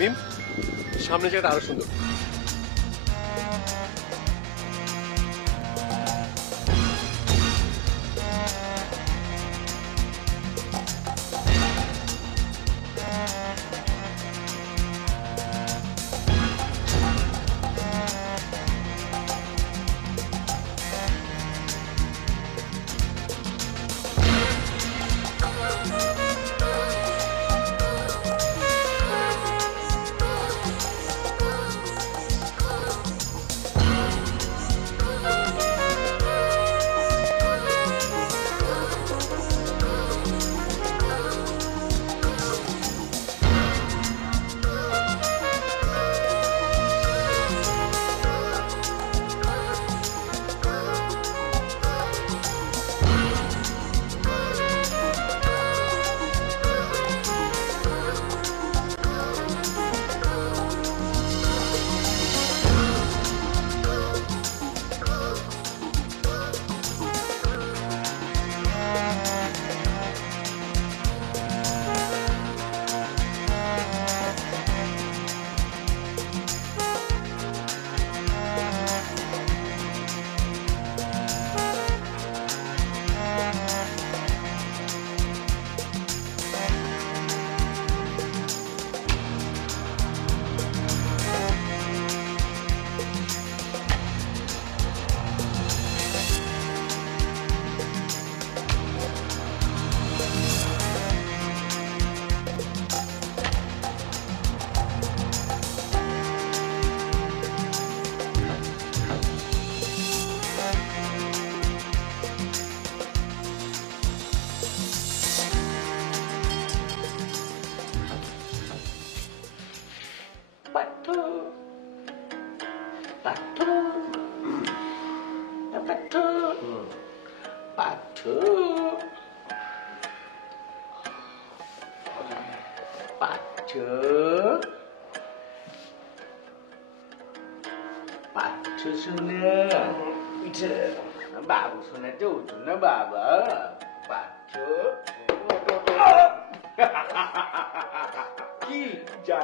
মিম, সামনে জায়গাটা আরো সুন্দর। বাবু শোনাতে উঠো না বাবা, পাচ্ছ কি যা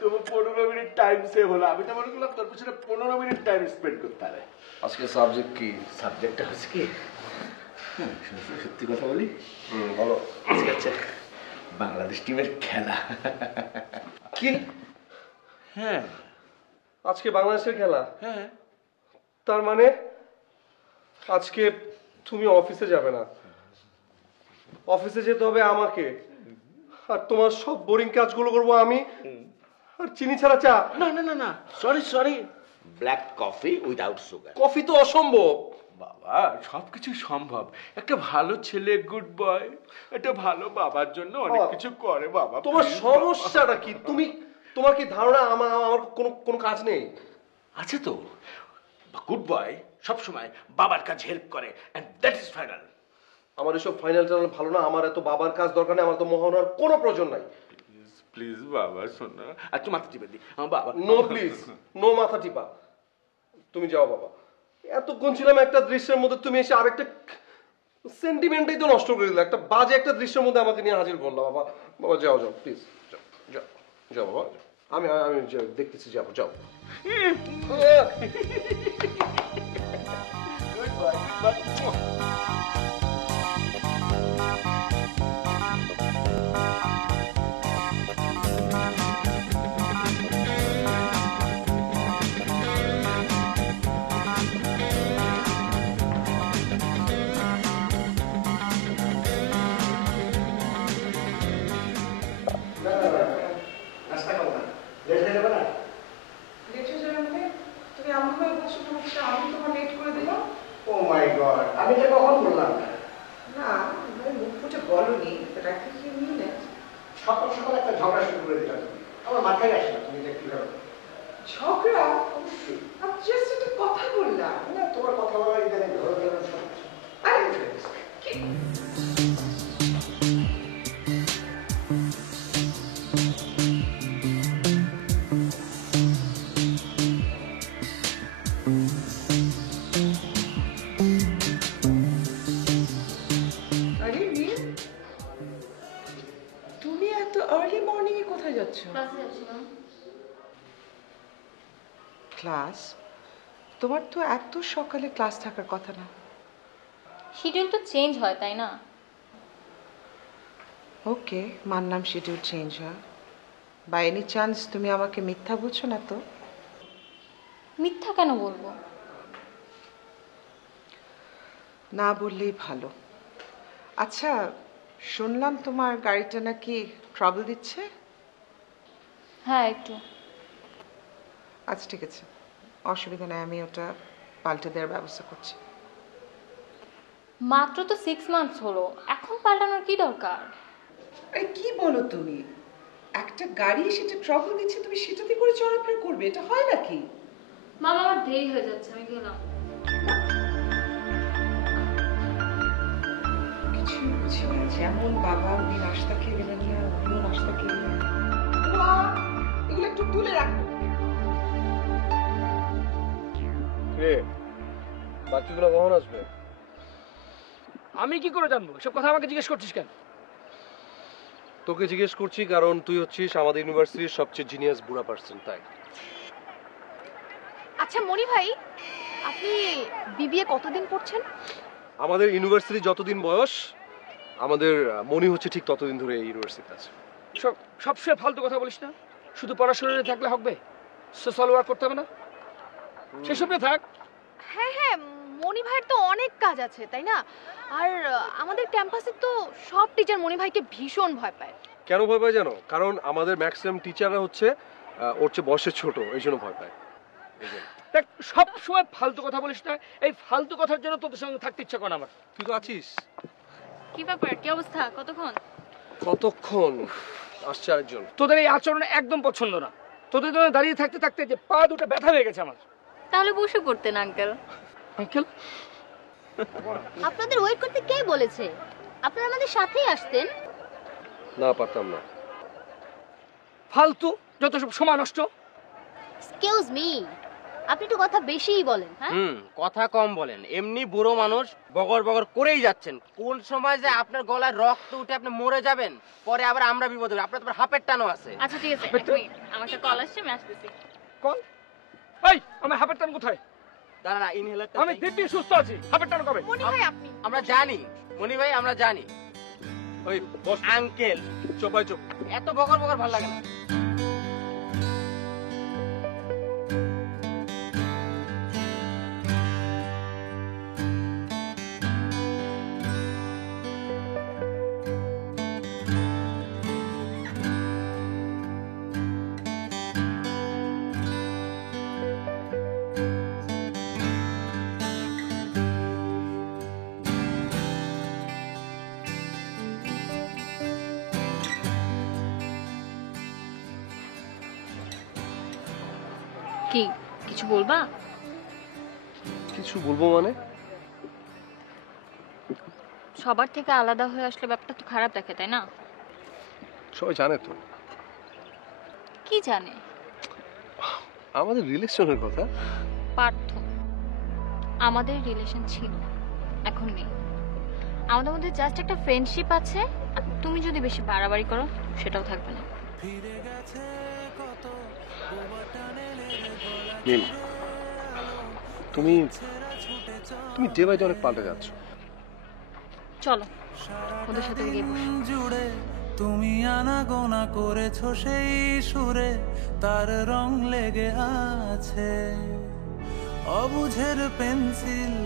তোমার 15 মিনিট টাইম সেভ হলো। আমি তো মনে করলাম তোর পিছনে 15 মিনিট টাইম স্পেন্ড করতে হবে। আজকে সাবজেক্ট কি? সাবজেক্টটা হচ্ছে কি, সত্যি কথা বলি, বলো। আজকে হচ্ছে বাংলাদেশ টিমের খেলা। কি? হ্যাঁ আজকে বাংলাদেশের খেলা? হ্যাঁ। তার মানে আজকে তুমি অফিসে যাবে না, অফিসে যেতে হবে আমাকে, আর তোমার সব বোরিং কাজগুলো করবো আমি, আর চিনি ছাড়া চা। না না না না, sorry, black coffee without sugar. Coffee তো অসম্ভব। বাবা সবকিছু সম্ভব, একটা ভালো ছেলে, গুড বয়, একটা ভালো বাবার জন্য অনেক কিছু করে বাবা। তোমার সমস্যাটা কি? তোমার কি ধারণা আমার কোনো কাজ নেই? আছে তো, গুড বয় সবসময় বাবার কাজ হেল্প করে, এন্ড দ্যাট ইজ ফাইনাল। আমার এসব ফাইনাল টাইনাল ভালো না, আমার এত বাবার কাজ দরকার নেই, আমার তো মহানার কোনো প্রয়োজন নাই। প্লিজ বাবা শোনো, আর তুই মাথা টিপে দি আমার বাবা। নো প্লিজ, নো মাথা টিপা, তুমি যাও বাবা। এতক্ষণ ছিলাম একটা দৃশ্যের মধ্যে, তুমি এসে আরেকটা সেন্টিমেন্টই তো নষ্ট করে দিলে, একটা বাজে একটা দৃশ্যের মধ্যে আমাকে নিয়ে হাজির করলাম। বাবা বাবা যাও প্লিজ, যাও বাবা, আমি দেখতেছি, যাবো, যাও। গুড বয়, আমি তো কখন বললাম না? না, মুখ ফুটে বলনি, সকাল সকাল একটা ঝগড়া শুরু করে দিলাম। আমার মাথায় আসে না তুমি যে কি করো। ঝগড়া? অবশ্যই আমি জাস্ট একটা কথা বললাম। না, তোমার কথা বলার ইদানে ধরো আরে কি তুমি এত আর্লি মর্নিং এ কোথায় যাচ্ছ? ক্লাসে যাচ্ছিলাম। ক্লাস? তোমার তো এত সকালে ক্লাস থাকার কথা না। শিডিউল তো চেঞ্জ হয় তাই না? ওকে, মানলাম শিডিউল চেঞ্জ হয়। বাই এনি চান্স তুমি আমাকে মিথ্যা বুঝছো না তো? মিথ্যা কেন বলবো? না বললেই ভালো। আচ্ছা, শুনলাম তোমার গাড়িটা নাকি ট্রাবল দিচ্ছে। হ্যাঁ একটু। আচ্ছা ঠিক আছে, অসুবিধা নেই, আমি ওটা পাল্টে দেওয়ার ব্যবস্থা করছি। মাত্র তো 6 মান্থস হলো, এখন পাল্টানোর কি দরকার? আরে কি বলো তুমি? একটা গাড়ি সেটা ট্রাবল দিচ্ছে, তুমি সেটাতে করে চলাফেরা করবে? এটা হয় নাকি? মামা আমার দেরি হয়ে যাচ্ছে, আমি গেলাম। কিছু বুঝি না, যেমন বাবা উনি নাস্তা খেয়ে গেলেন না, উনিও নাস্তা খেয়ে গেলেন। এগুলো একটু তুলে রাখো। রে বাকিগুলো কখন আসবে? আমি কি করে জানবো? সব কথা আমাকে জিজ্ঞেস করছিস কেন? তোকে জিজ্ঞেস করছি কারণ তুই হচ্ছিস আমাদের ইউনিভার্সিটির সবচেয়ে জিনিয়াস বুড়া পার্সন, তাই। আচ্ছা মনি ভাই, আপনি বিবিএ কতদিন পড়ছেন? আমাদের ইউনিভার্সিটি যতদিন বয়স, আমাদের মনি হচ্ছে ঠিক ততদিন ধরে এই ইউনিভার্সিটিতে আছে। সবসময় ফালতু কথা বলিস না। শুধু পড়াশোনা নিয়ে থাকলে হবে? সোশ্যাল ওয়ার্ক করতে হবে না? সেসব নিয়ে থাক। হ্যাঁ হ্যাঁ, মনি ভাইয়ের তো অনেক কাজ আছে তাই না? আর আমাদের ক্যাম্পাসে তো সব টিচার মনি ভাইকে ভীষণ ভয় পায়। কেন ভয় পায় জানো? কারণ আমাদের ম্যাক্সিমাম টিচাররা হচ্ছে ওর চেয়ে বয়সে ছোট, এই জন্য ভয় পায়। দেখ, সব সময় ফালতু কথা বলিস না। এই ফালতু কথার জন্য তোদের সঙ্গে থাকতে ইচ্ছা করে না আমার। তুই তো আছিস। কি ব্যাপার, কি অবস্থা, কতক্ষণ? কতক্ষণ আসছে আরেকজন। তোদের এই আচরণ একদম পছন্দ না। তোদের জন্য দাঁড়িয়ে থাকতে থাকতে যে পা দুটো ব্যথা হয়ে গেছে আমার। তাহলে বসে পড়তেন আঙ্কেল। আঙ্কেল, আপনাদের ওয়েট করতে কে বলেছে? আপনারা আমাদের সাথেই আসতেন। না, পারতাম না। ফালতু যত সব সময় নষ্ট। এক্সকিউজ মি, আপনি একটু কথা বেশিই বলেন। হ্যাঁ, কথা কম বলেন। এমনি বুড়ো মানুষ বগর বগর করেই যাচ্ছেন। কোন সময় যে আপনার গলায় রক্ত উঠে আপনি মরে যাবেন, পরে আবার আমরা বিপদ হবে। আপনার তো হাফের টানও আছে। আচ্ছা ঠিক আছে, এক মিনিট, আমার একটা কল আসছে, আমি আসতেছি। কল? এই, আমার হাফের টান কোথায়? দাঁড়া, ইনহেলারটা আমি দিব্যি সুস্থ আছি। হাফের টান কবে? মনি ভাই আপনি। আমরা জানি মনি ভাই, আমরা জানি। ওই বস, আঙ্কেল চোপাই চোপ। এত বগর বগর ভালো লাগে না। কি কিছু বলবা? কিছু বলবো মানে? সবার থেকে আলাদা হয়ে আসলে ব্যাপারটা তো খারাপ দেখে তাই না? সবাই জানে তো কি জানে? আমাদের রিলেশনের কথা। পার্থ, আমাদের রিলেশন ছিল, এখন নেই। আমাদের মধ্যে জাস্ট একটা ফ্রেন্ডশিপ আছে, আর তুমি যদি বেশি বাড়াবাড়ি করো সেটাও থাকবে না। মিম, তুমি তুমি ডে বাই ডে অনেক পাল্টে যাচ্ছ। চলো ওদের সাথে গিয়ে বসি। জুড়ে তুমি আনাগোনা করেছো সেই সুরে, তার রং লেগে আছে অবুঝের পেন্সিল।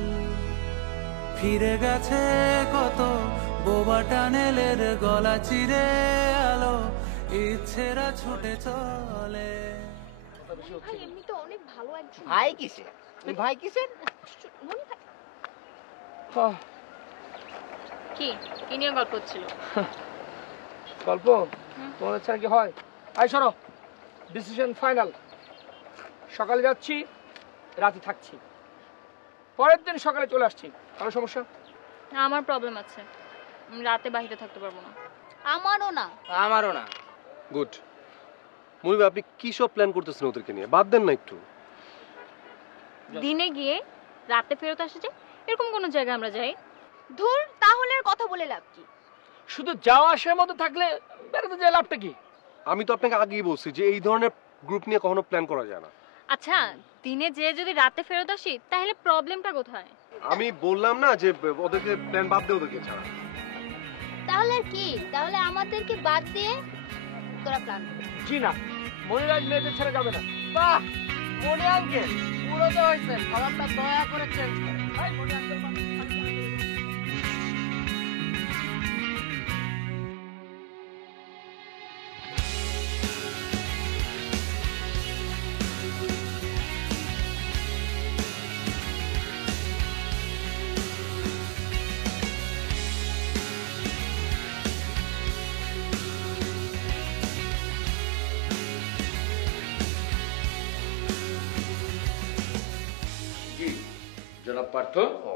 ফিরে গেছে কত বোবা টানেলের গলা চিরে, আলো ইচ্ছেরা ছুটে চলে। ভাই এমনি তো অনেক ভালো একজন। ভাই কিসে? ভাই কিসের? মনি ভাই কি কি নিয়ে গল্প হচ্ছিল? গল্প তোমার ইচ্ছা কি হয়? আই শোনো, ডিসিশন ফাইনাল। সকালে যাচ্ছি, রাতে থাকছি, পরের দিন সকালে চলে আসছি। কোনো সমস্যা? না, আমার প্রবলেম আছে, আমি রাতে বাইরে থাকতে পারবো না। আমারও না। আমারও না। গুড। মনিবা, আপনি কি সব প্ল্যান করতেছেন ওদেরকে নিয়ে? বাদ দেন না একটু। দিনে গিয়ে রাতে ফেরত আসা যায় এরকম কোনো জায়গায় আমরা যাই। ধুর, তাহলে আর কথা বলে লাভ কি? শুধু যাওয়া আসার মধ্যে থাকলে বেড়াতে যাই লাভটা কি? আমি তো আপনাকে আগেই বলছি যে এই ধরনের গ্রুপ নিয়ে কখনো প্ল্যান করা যায় না। আচ্ছা দিনে যে যদি রাতে ফেরত আসি তাহলে প্রবলেমটা কোথায়? আমি বললাম না যে ওদেরকে প্ল্যান বাদ দে, ওদেরকে ছাড়া। তাহলে আর কি? তাহলে আমাদেরকে বাদ দিয়ে তোরা প্ল্যান কর। জি না, মনিরাজ মেয়েদের ছেড়ে যাবে না। বাহ, মনি আঙ্কেল পুরো তো হয়েছে, খাবারটা দয়া করে চেঞ্জ করে। ভাই মনি আঙ্কেল জি জনাব পার্থ। ও,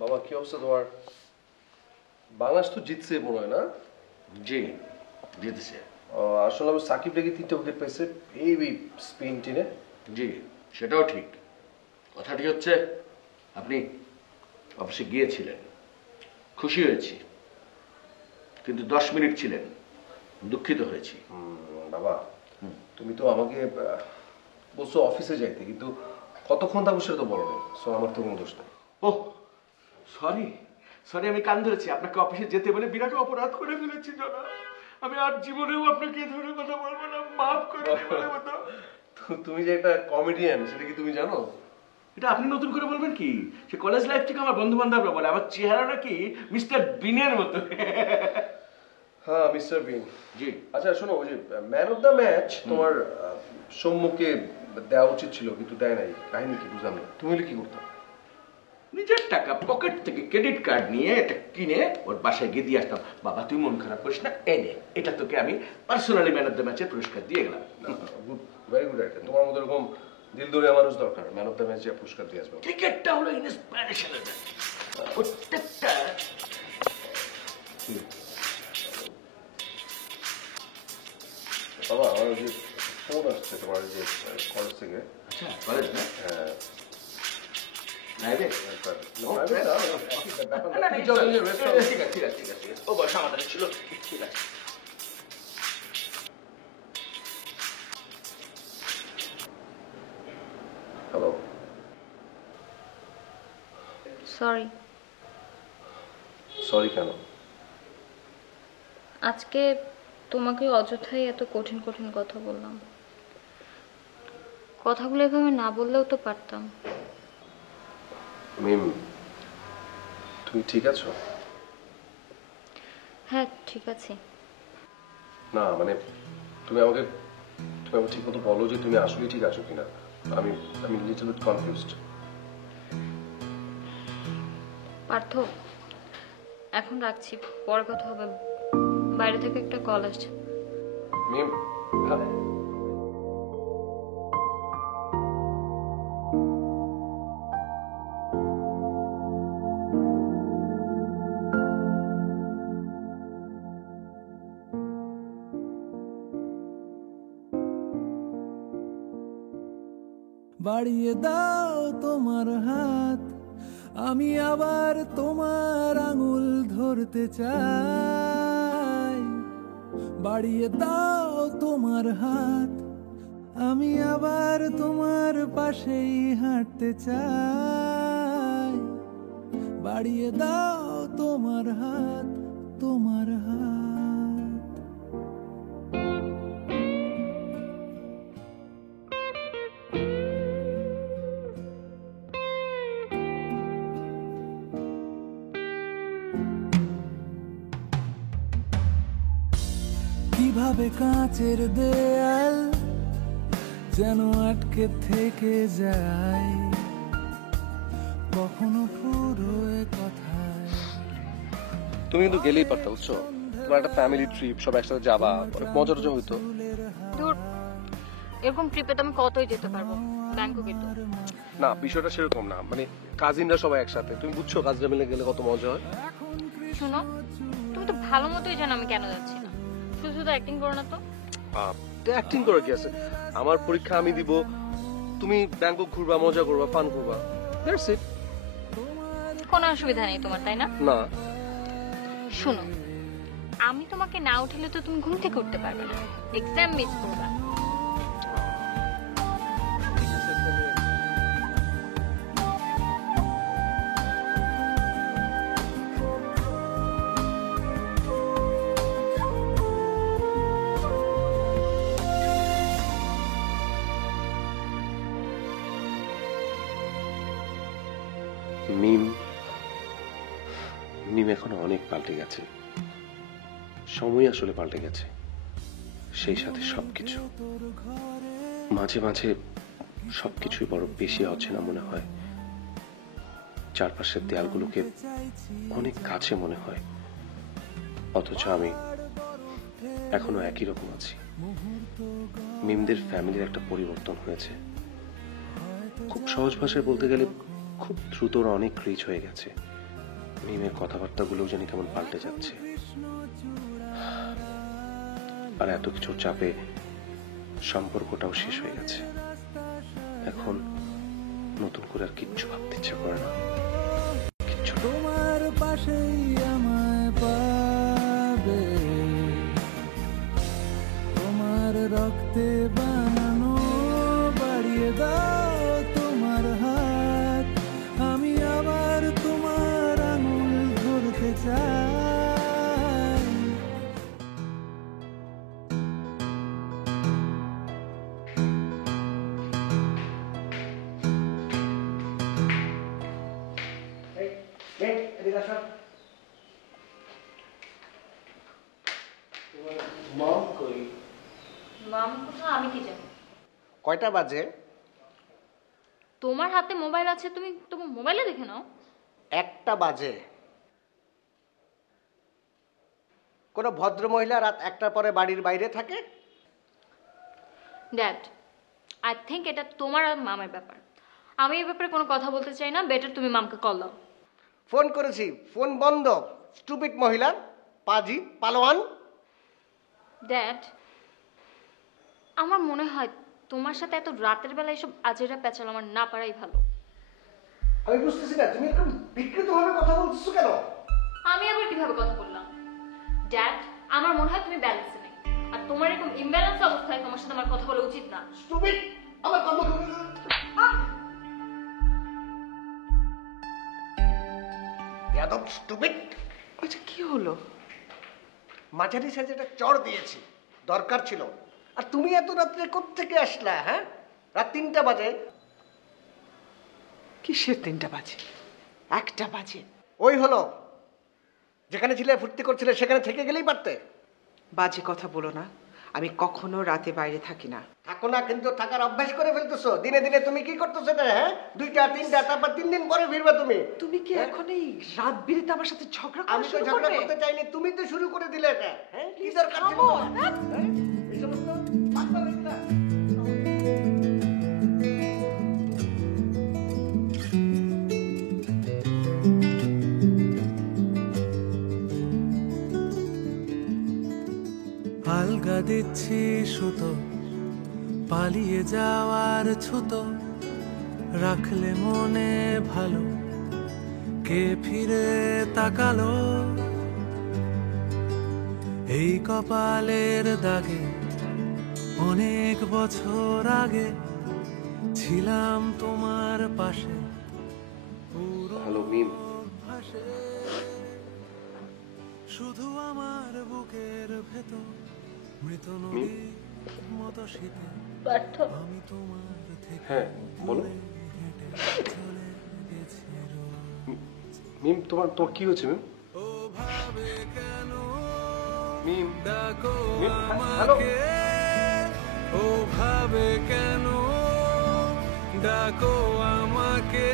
বাবা কি অবস্থা তোমার? বাংলাদেশ তো জিতছে মনে হয় না? জি জিতেছে। ও, আসলে আমি সাকিব রেগে 3টা উইকেট পেয়েছে এই স্পিন টিনে। জি সেটাও ঠিক। কথাটি হচ্ছে আপনি অফিসে গিয়েছিলেন, খুশি হয়েছি, কিন্তু 10 মিনিট ছিলেন, দুঃখিত হয়েছি। বাবা তুমি তো আমাকে বলছো অফিসে যাইতে, কিন্তু কতক্ষণ থাকবো সেটা তো বলো না, সো আমার তো কোনো দোষ নেই। ও সরি সরি, আমি কান ধরেছি। আপনাকে অফিসে যেতে বলে বিরাট অপরাধ করে ফেলেছি জনাব। আমি আর জীবনেও আপনাকে এই ধরনের কথা বলবো না, মাফ করে দেবেন মতো। তুমি যে একটা কমেডিয়ান সেটা কি তুমি জানো? এটা আপনি নতুন করে বলবেন কি? সে কলেজ লাইফ থেকে আমার বন্ধু বান্ধবরা বলে আমার চেহারা নাকি মিস্টার বিনের মতো। হ্যাঁ মিস্টার বিন। জি আচ্ছা শোনো, ওই যে ম্যান অফ দ্য ম্যাচ তোমার সম্মুখে দেওয়া উচিত ছিল, কিন্তু দেয় নাই। কাহিনী কি বুঝলাম না। তুমি হলে কি করতে? নিজের টাকা পকেট থেকে ক্রেডিট কার্ড নিয়ে এটা কিনে ওর বাসায় গিয়ে দিয়ে আসতাম। বাবা তুই মন খারাপ করিস না, এনে এটা তোকে আমি পার্সোনালি ম্যান অফ দ্য ম্যাচের পুরস্কার দিয়ে গেলাম। Very good idea. তোমার মতো এরকম দিল দরিয়া মানুষ দরকার, ম্যান অফ দ্য ম্যাচ পুরস্কার দিয়ে আসবে। ক্রিকেটটা হলো ইন্সপিরেশনাল, প্রত্যেকটা। বাবা আমার ওই যে ফোন আসছে তোমার যে কলেজ থেকে। আচ্ছা কলেজ না? হ্যাঁ প্রাইভেট? ঠিক আছে ঠিক আছে ঠিক আছে, ও বয়স আমাদের ছিল। ঠিক আছে হ্যালো। সরি। সরি কেন? আজকে তোমাকে অযথাই এত কঠিন কঠিন কথা বললাম। কথাগুলো এভাবে না বললেও তো পারতাম। মিম তুমি ঠিক আছো? হ্যাঁ ঠিক আছে। না মানে তুমি আমাকে ঠিক মতো বলো যে তুমি আসলে ঠিক আছো কিনা। আমি লিটল বিট কনফিউজড। পার্থ এখন রাখছি, পরে কথা হবে। বাইরে থেকে একটা কল আসছে। মিম বাড়িয়ে দাও তোমার হাত, আমি আবার তোমার আঙুল ধরতে চাই। বাড়িয়ে দাও তোমার হাত, আমি আবার তোমার পাশেই হাঁটতে চাই। বাড়িয়ে দাও তোমার হাত, তোমার হাত। কিভাবে কাঁচের দেয়াল যেন আটকে থেকে যায়, কখনো পুরো কথায়। তুমি কিন্তু গেলেই পারতা, বুঝছো? তোমার একটা ফ্যামিলি ট্রিপ, সব একসাথে যাবা, অনেক মজা টজা হইতো। দূর, এরকম ট্রিপে তো আমি কতই যেতে পারবো, ব্যাংককে তো। না বিষয়টা সেরকম না, মানে কাজিনরা সবাই একসাথে, তুমি বুঝছো কাজিনরা মিলে গেলে কত মজা হয়। শোনো, তুমি তো ভালো মতোই জানো আমি কেন যাচ্ছি না। শুধু শুধু অ্যাক্টিং করো না তো। অ্যাক্টিং করে কি আছে? আমার পরীক্ষা আমি দিব, তুমি ব্যাংকক ঘুরবা, মজা করবা, ফান করবা, দ্যাটস ইট। কোনো অসুবিধা নেই তোমার, তাই না? না শোনো, আমি তোমাকে না উঠলে তো তুমি ঘুম থেকে উঠতে পারবে না, এক্সাম মিস করবা। মিম মিম এখন অনেক পাল্টে গেছে, সময় আসলে পাল্টে গেছে, সেই সাথে সবকিছু। মাঝে মাঝে সবকিছুই বড় বেশি অচেনা মনে হয়, চারপাশের দেয়ালগুলোকে অনেক কাছে মনে হয়, অথচ আমি এখনো একই রকম আছি। মিমদের ফ্যামিলির একটা পরিবর্তন হয়েছে, খুব সহজ ভাষায় বলতে গেলে খুব দ্রুত অনেক রিচ হয়ে গেছে। মিমের কথাবার্তাগুলো জানি কেমন পাল্টে যাচ্ছে, আর এত কিছুর চাপে সম্পর্কটাও শেষ হয়ে গেছে। এখন নতুন করে আর কিচ্ছু ভাবতে ইচ্ছা করে না, কিচ্ছু। তোমার পাশেই আমায় পাবে, তোমার রক্তে বানানো, বাড়িয়ে দাও তোমার হাত, আমি আবার তোমার আঙুল ধরতে চাই। মম কই? মাম কোথাও আমি কি জানি? কয়টা বাজে? তোমার হাতে মোবাইল আছে, তুমি তোমার মোবাইলে দেখে নাও। 1টা বাজে। কোন ভদ্র মহিলা রাত 1টার পরে বাড়ির বাইরে থাকে? ড্যাড, আই থিঙ্ক এটা তোমার আর মামের ব্যাপার। আমি এই ব্যাপারে কোনো কথা বলতে চাই না, বেটার তুমি মামকে কল দাও। ফোন করেছি, ফোন বন্ধ। স্টুপিড মহিলা, পাজি, পালোয়ান। ড্যাড, আমার মনে হয় তোমার সাথে এত রাতের বেলা এসব আজেরা প্যাচাল আমার না পারাই ভালো। আমি বুঝতেছি না তুমি এরকম বিকৃতভাবে কথা বলতেছো কেন? আমি আবার কিভাবে কথা বললাম? ড্যাড, আমার মনে হয় তুমি ব্যালেন্সে নেই, আর তোমার এরকম ইমব্যালেন্স অবস্থায় তোমার সাথে আমার কথা বলা উচিত না। স্টুপিড, আমার কথা ইয়াদব স্টুপিড। আচ্ছা কি হলো? মাঝারি সাইজে একটা চড় দিয়েছি, দরকার ছিল। আর তুমি এত রাত্রে কোত্থেকে আসলা? হ্যাঁ, রাত 3টা বাজে। কিসের 3টা বাজে? 1টা বাজে। ওই হলো, যেখানে ছিলে ফুর্তি করছিলে সেখানে থেকে গেলেই পারতে। বাজে কথা বলো না, আমি কখনো রাতে বাইরে থাকি না। থাকো না, কিন্তু থাকার অভ্যাস করে ফেলতেছো। দিনে দিনে তুমি কি করতেছো এটা? হ্যাঁ, 2টা 3টা, তারপর 3 দিন পরে ফিরবে তুমি। তুমি কি এখন এই রাত বিরেতে আমার সাথে ঝগড়া করা আমি তো শুরু ঝগড়া করবে? করতে চাইনি, তুমি তো শুরু করে দিলে এটা। হ্যাঁ, কি দরকার ছিল? থামো, হ্যাঁ, এই সমস্ত বাচ্চা বাচ্চা। আলগা দিচ্ছি সুতো, পালিয়ে যাওয়ার ছুতো, রাখলে মনে ভালো, কে ফিরে তাকালো এই কপালের দাগে। অনেক বছর আগে ছিলাম তোমার পাশে, হ্যালো মিম, ভাসে শুধু আমার বুকের ভেতর, মৃত নদীর মতো শীতে আমি তোমার থেকে হ্যাঁ বলো। চলে গেছি মিম, তোমার তোমার কি হচ্ছে মিম? ভাবে কেন মিম, ডাকো মিম, হ্যালো। আমাকে, ও ভাবে কেন ডাকো আমাকে।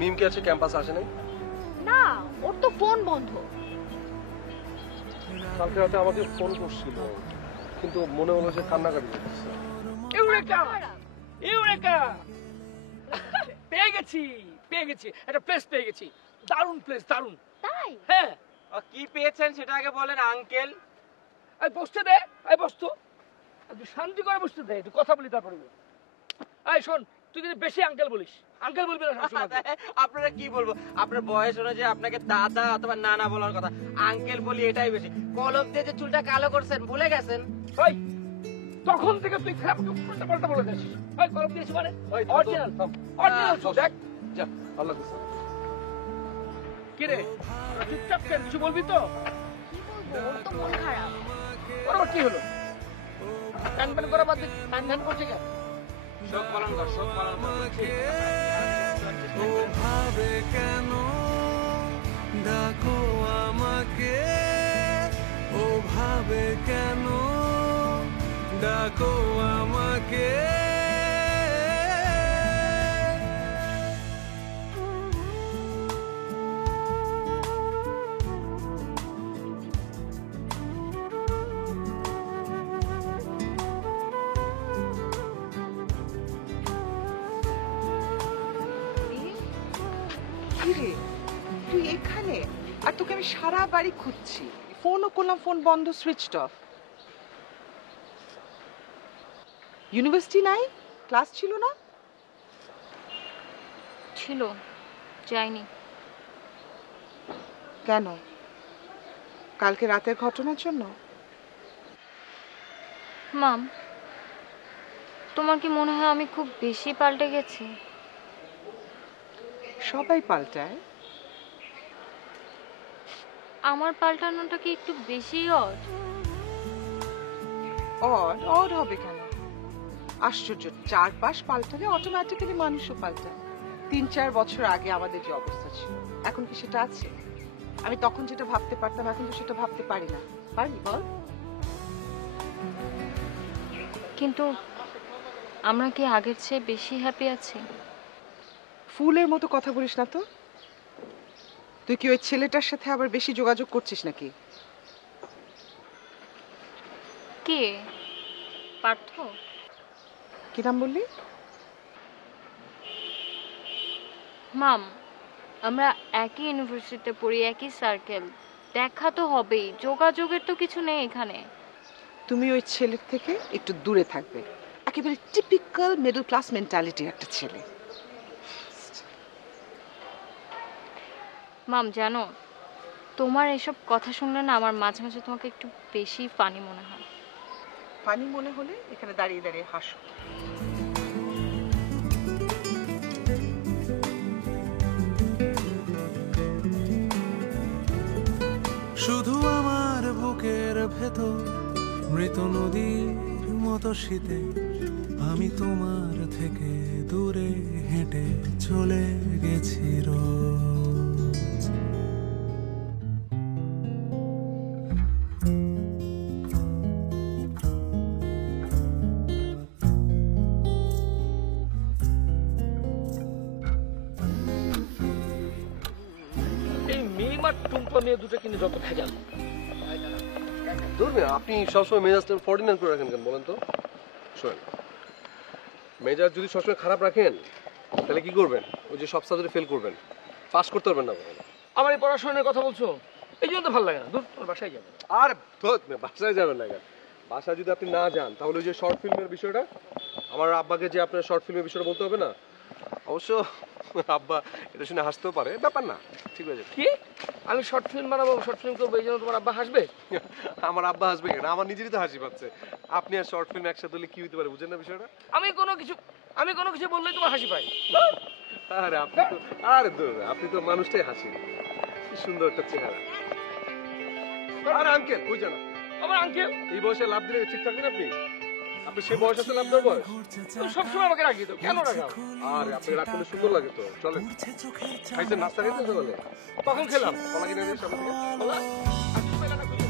মিম কি আছে ক্যাম্পাসে আসে নাই? না, ওর তো ফোন বন্ধ। কালকে রাতে আমাকে ফোন করছিল, কিন্তু মনে হলো যে কান্নাকাটি করতেছে। ইউরেকা! ইউরেকা! পেয়ে গেছি, পেয়ে গেছি, একটা প্লেস পেয়ে গেছি। দারুণ প্লেস, দারুণ। তাই? হ্যাঁ। কি পেয়েছেন সেটা আগে বলেন আঙ্কেল। এই বসতে দে, এই বসতো। একটু শান্তি করে বসতে দে, একটু কথা বলি তারপরে। এই শোন, তুই কিন্তু বেশি আঙ্কেল বলিস। আঙ্কেল বলবি না সবসময়। আপনারা কি বলবো, আপনার বয়স অনুযায়ী আপনাকে দাদা অথবা নানা বলার কথা, আঙ্কেল বলি এটাই বেশি। কলম দিয়ে যে চুলটা কালো করছেন ভুলে গেছেন? ওই তখন থেকে তুই খারাপ উল্টা পাল্টা বলে যাচ্ছিস। ওই কলম দিয়েছি মানে অরিজিনাল চুল দেখ। যা আল্লাহ হাফেজ। কি রে তোরা চুপচাপ কেন, কিছু বলবি তো? ওর তো মন খারাপ। ওর আবার কি হলো? প্যান প্যান করা বাদ দিয়ে প্যান ধ্যান করছে কেন? সব পালন কর, সব পালন কর। ওভাবে কেন ডাকো আমাকে, ওভাবে কেন ডাকো আমাকে। কিরে তুই এখানে? আর তোকে আমি সারা বাড়ি খুঁজছি, ফোনও করলাম, ফোন বন্ধ, সুইচড অফ। ইউনিভার্সিটি নাই? ক্লাস ছিল না? ছিল, যাইনি। কেন? কালকে রাতের ঘটনার জন্য? মাম, তোমার কি মনে হয় আমি খুব বেশি পাল্টে গেছি? সবাই পাল্টায়। আমার পাল্টানোটা কি একটু বেশি অড? অড অড হবে কেন? আশ্চর্য, চারপাশ পাল্টালে অটোমেটিক্যালি মানুষও পাল্টায়। 3-4 বছর আগে আমাদের যে অবস্থা ছিল, এখন কি সেটা আছে? আমি তখন যেটা ভাবতে পারতাম এখন তো সেটা ভাবতে পারি না। পারি বল? কিন্তু আমরা কি আগের চেয়ে বেশি হ্যাপি আছি? ফুলের মতো কথা বলিস না তো। তুই কি ওই ছেলেটার সাথে আবার বেশি যোগাযোগ করছিস নাকি? কে? পার্থ? কি নাম বললি? মাম, আমরা একই ইউনিভার্সিটিতে পড়ি, একই সার্কেল, দেখা তো হবেই, যোগাযোগের তো কিছু নেই এখানে। তুমি ওই ছেলের থেকে একটু দূরে থাকবে। একেবারে টিপিক্যাল মিডল ক্লাস মেন্টালিটির একটা ছেলে। মাম জানো, তোমার এসব কথা শুনলে না আমার মাঝে মাঝে তোমাকে একটু বেশি ফানি মনে হয়। ফানি মনে হলে এখানে দাঁড়িয়ে দাঁড়িয়ে হাসো। শুধু আমার বুকের ভেতর মৃত নদীর মতো শীতে আমি তোমার থেকে দূরে হেঁটে চলে গেছি রোজ। এই মিনিমার টুম্পা মেয়ে দুটো কিনে যত ভেজাল। ধরবে আপনি সবসময় মেজাজটা 49 করে রাখেন কেন বলেন তো? শোনেন, মেজাজ যদি সবসময় খারাপ রাখেন তাহলে কি করবেন? ওই যে সব সাবজেক্টে ফেল করবেন, পাস করতে পারবেন না। বলেন আমার এই পড়াশোনার কথা বলছো, এই জন্য তো ভালো লাগে না। দূর, তোর বাসায় যাবে। আর বাসায় যাবেন না কেন? বাসায় যদি আপনি না যান তাহলে ওই যে শর্ট ফিল্মের বিষয়টা, আমার আব্বাকে যে আপনার শর্ট ফিল্মের বিষয়টা বলতে হবে না। অবশ্য আব্বা এটা শুনে হাসতেও পারে, ব্যাপার না, ঠিক আছে। কি আমি শর্ট ফিল্ম বানাবো, শর্ট ফিল্ম করবো, এই জন্য তোমার আব্বা হাসবে? আমার আব্বা হাসবে কেন? আমার নিজেরই তো হাসি পাচ্ছে। আপনি আর শর্ট ফিল্ম একসাথে হলে কি হতে পারে বুঝেন না বিষয়টা? আমি কোনো কিছু বললেই তোমার হাসি পাই। আরে আপনি তো মানুষটাই হাসি, কি সুন্দর একটা চেহারা। আরে আঙ্কেল কই জানা? আমার আঙ্কেল এই বয়সে লাভ দিলে ঠিক থাকবেন আপনি? আপনি সে বয়স আছে লাভ দেওয়ার বয়স? তুমি সবসময় আমাকে রাখি তো, কেন রাখাও? আরে আপনি রাগ করলে সুন্দর লাগে তো। চলেন, খাইছেন? নাস্তা খাইছেন সকালে? কখন খেলাম? কলা কিনে দিয়ে সামনে থেকে বলা আর কি পেলে না খুঁজে?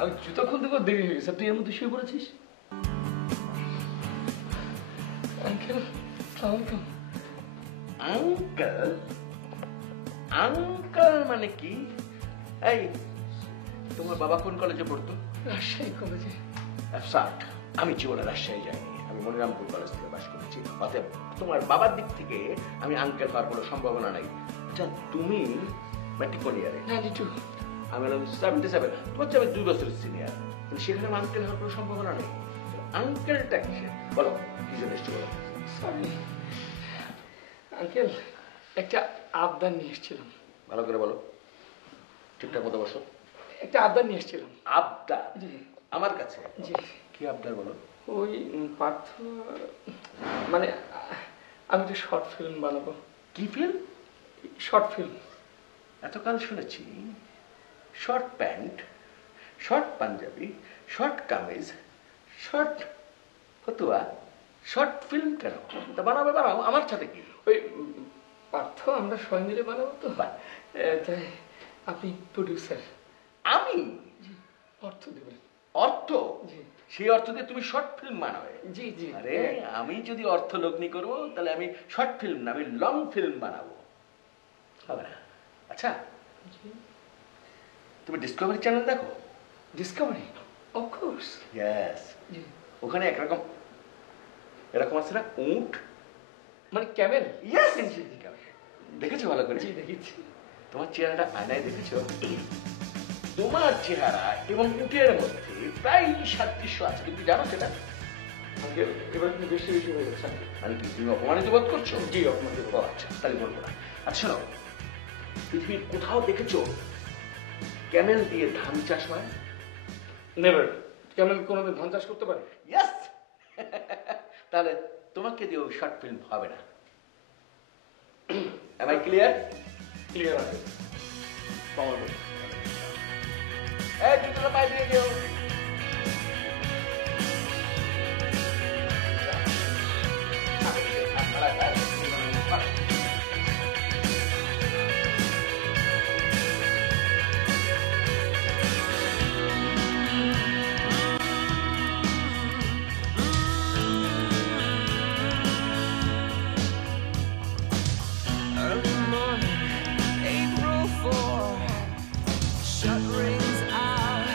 আমি জুতো খুলতে খুব দেরি হয়ে গেছে, তুই এর মধ্যে শুয়ে পড়েছিস। আঙ্কেল আঙ্কেল আঙ্কেল মানে কি? এই তোমার বাবা কোন কলেজে পড়তো? রাজশাহী কলেজে। আমি জীবনে রাজশাহী যাইনি, আমি মনিরামপুর কলেজ থেকে পাশ করেছি। অতএব তোমার বাবার দিক থেকে আমি আঙ্কেল হওয়ার কোনো সম্ভাবনা নাই। আচ্ছা তুমি ম্যাট্রিক কোন ইয়ারে? 92। আমি হলাম 77, তোমার চেয়ে আমি 2 বছরের সিনিয়র, কিন্তু সেখানে আমার আঙ্কেল হওয়ার কোনো সম্ভাবনা নেই। আঙ্কেলটা কিসে বলো, কি জন্য এসছো বলো? সরি আঙ্কেল, একটা আবদার নিয়ে এসেছিলাম। ভালো করে বলো, ঠিকঠাক মতো বসো। একটা আবদার নিয়ে এসেছিলাম। আবদার? জি। আমার কাছে? জি। কি আবদার বলো? ওই পার্থ, মানে আমি একটা শর্ট ফিল্ম বানাবো। কি ফিল্ম? Short film. এতকাল শুনেছি short pant, short panjabi, short kameez, short fatua, short film কেন? তা বানাবে, বানাও, আমার সাথে কি? ওই পার্থ আমরা সবাই মিলে বানাবো তো, বাহ। তাই আপনি প্রডিউসার, আমি অর্থ দেবেন। অর্থ? জি সেই অর্থ দিয়ে তুমি শর্ট ফিল্ম বানাবে? জি জি। আরে আমি যদি অর্থ লগ্নি করবো তাহলে আমি শর্ট ফিল্ম না, আমি লং ফিল্ম বানাবো, হবে না? আচ্ছা তুমি ডিসকভারি চ্যানেল দেখো? ডিসকভারি? অফকোর্স। ইয়েস। জি। ওখানে একরকম এরকম আছে না, উট, মানে ক্যামেল? ইয়েস। দেখেছো ভালো করে? জি দেখেছি। তোমার চেহারাটা আয়নায় দেখেছো? তোমার চেহারা এবং উটের মধ্যে প্রায় সাদৃশ্য আছে, কিন্তু জানো সেটা? এবার আপনি বেশি বেশি হয়ে গেছে। মানে কি তুমি অপমানিত বোধ করছো? জি অপমানিত। আচ্ছা তাহলে বলবো না। আচ্ছা পৃথিবীর কোথাও দেখেছো ক্যামেল দিয়ে ধান চাষ হয়? নেভার। ক্যামেল কোনোদিন ধান চাষ করতে পারে? ইয়েস। তাহলে তোমাকে দিয়েও শর্ট ফিল্ম হবে না। Am I clear? ক্লিয়ার আছে। এই জুতোটা পায়ে দিয়ে দিও। Early morning, April 4, shut rings out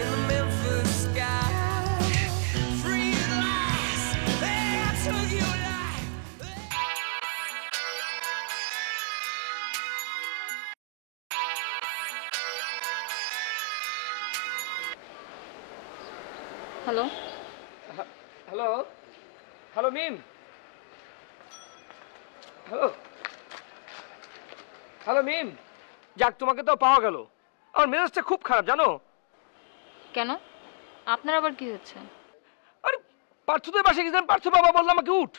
in the Memphis sky. Free at last, they took your life. Hello hello hello Mim, hello hello Mim. যাক তোমাকে তো পাওয়া গেল। আমার মেজাজটা খুব খারাপ জানো। কেন, আপনার আবার কি হচ্ছে? আরে পার্থদের বাসায় গেছিলাম, পার্থ বাবা বললো আমাকে উঠ।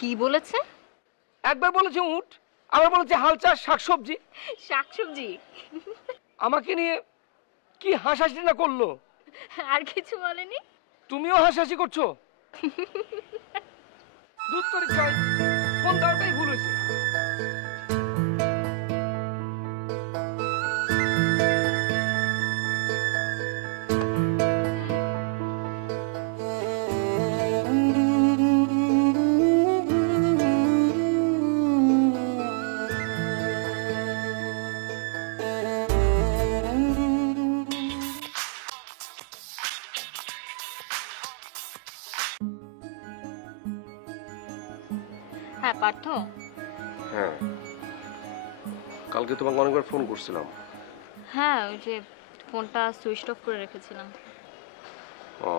কি বলেছে? একবার বলেছে উঠ, আবার বলেছে হাল চাষ শাকসবজি। শাকসবজি? আমাকে নিয়ে কি হাসাহাসি না করলো। আর কিছু বলেনি? তুমিও হাসাহাসি করছো। দুধ তরি চাই, ফোন দেওয়াটাই ভুল হয়েছে। হ্যাঁ পার্থ, হ্যাঁ, কালকে তোমাকে অনেকবার ফোন করছিলাম। হ্যাঁ ওই যে ফোনটা সুইচ অফ করে রেখেছিলাম। ও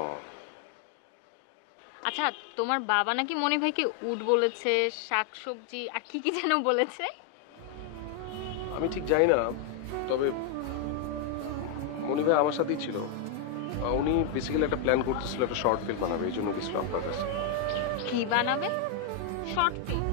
আচ্ছা তোমার বাবা নাকি মনি ভাইকে উট বলেছে, শাকসবজি আর কি কি যেন বলেছে। আমি ঠিক জানি না, তবে মনি ভাই আমার সাথেই ছিল। উনি বেসিক্যালি একটা প্ল্যান করতেছিল, একটা শর্ট ফিল্ম বানাবে, এই জন্য গেছিল আপনার কাছে। কি বানাবে? Short film?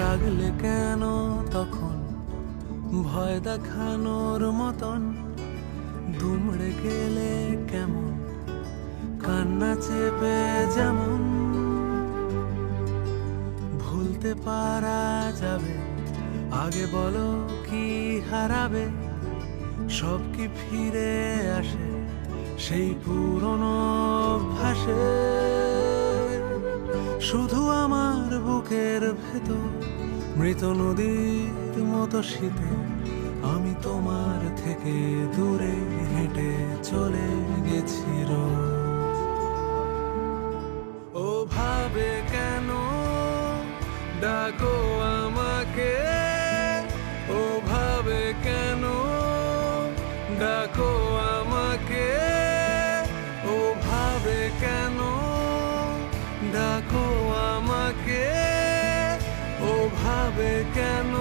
রাগলে কেন তখন ভয় দেখানোর মতন, দুমড়ে গেলে কেমন কান্না চেপে যেমন, ভুলতে পারা যাবে আগে বলো কি হারাবে, সব কি ফিরে আসে সেই পুরনো অভ্যাসে। শুধু আমার বুকের ভেতর মৃত নদীর মতো মতো শীতে আমি তোমার থেকে দূরে হেঁটে চলে গেছি রোজ। ও ভাবে কেন ডাকো আমাকে, ও ভাবে কেন ডাকো আমাকে, ও ভাবে কেন ডাকো আমাকে, ও ভাবে কেন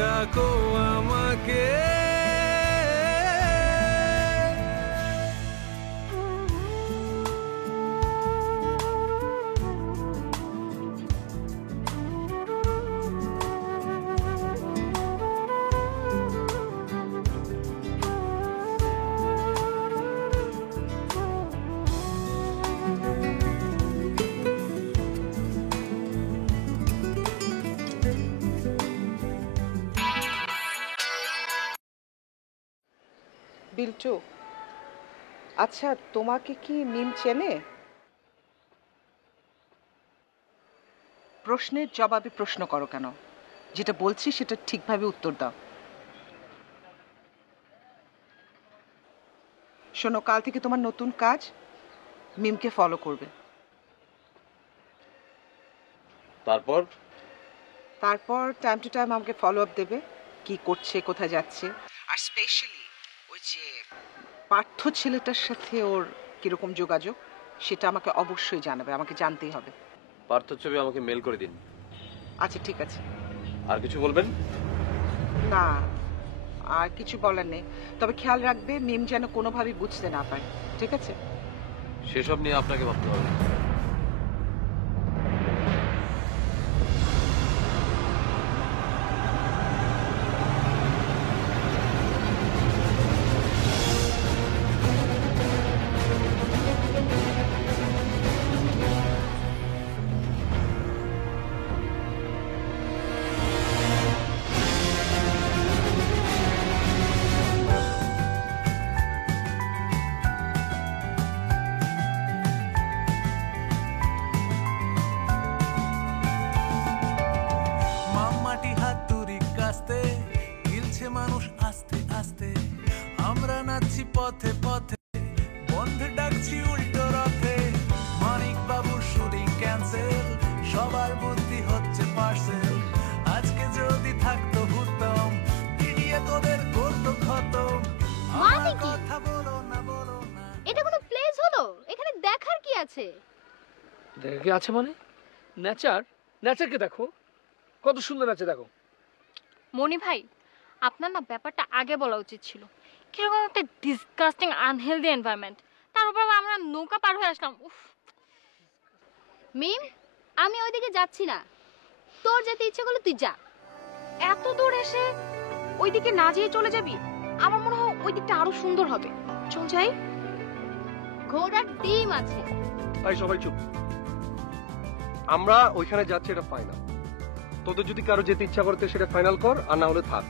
ডাকো আমাকে। বিল্টু, আচ্ছা তোমাকে কি মিম চেনে? প্রশ্নের জবাবে প্রশ্ন করো কেন? যেটা বলছি সেটা ঠিকভাবে উত্তর দাও। শোনো, কাল থেকে তোমার নতুন কাজ, মিমকে ফলো করবে। তারপর তারপর টাইম টু টাইম আমাকে ফলো আপ দেবে, কি করছে, কোথায় যাচ্ছে। আর স্পেশালি ওই যে পার্থ ছেলেটার সাথে ওর কিরকম যোগাযোগ সেটা আমাকে অবশ্যই জানাবে, আমাকে জানতেই হবে। পার্থ ছবি আমাকে মেল করে দিন। আচ্ছা ঠিক আছে। আর কিছু বলবেন? না, আর কিছু বলার নেই, তবে খেয়াল রাখবে মিম যেন কোনোভাবেই বুঝতে না পারে, ঠিক আছে? সেসব নিয়ে আপনাকে ভাবতে হবে। মাটি হাতুড়ি কাস্তে গিলছে মানুষ আস্তে আস্তে, আমরা নাচছি পথে পথে, বন্ধে ডাকছি উল্টো রথে। মানিক বাবুর শুটিং ক্যান্সেল, সবার বুদ্ধি হচ্ছে পার্সেল। আজকে যদি থাকতো ভূতম, পিটিয়ে তোদের করতো খতম। মানে কি? কথা বলো না, বলো না। এটা কোনো প্লেস হলো? এখানে দেখার কি আছে? দেখে কি আছে মানে? নেচার, নেচারকে দেখো, কত সুন্দর আছে দেখো। মনি ভাই, আপনার না ব্যাপারটা আগে বলা উচিত ছিল। কিরকম একটা ডিসকাস্টিং আনহেলদি এনভায়রনমেন্ট, তার উপর আবার আমরা নৌকা পার হয়ে আসলাম। উফ। মিম, আমি ওইদিকে যাচ্ছি না। তোর যেতে ইচ্ছে করলে তুই যা। এত দূর এসে ওইদিকে না যেয়ে চলে যাবি? আমার মনে হয় ওই দিকটা আরো সুন্দর হবে। চল যাই। ঘোড়ার ডিম আছে। তাই সবাই চুপ। আমরা ওইখানে যাচ্ছি, এটা ফাইনাল। তোদের যদি কারো যেতে ইচ্ছা করতে সেটা ফাইনাল কর, আর না হলে থাক।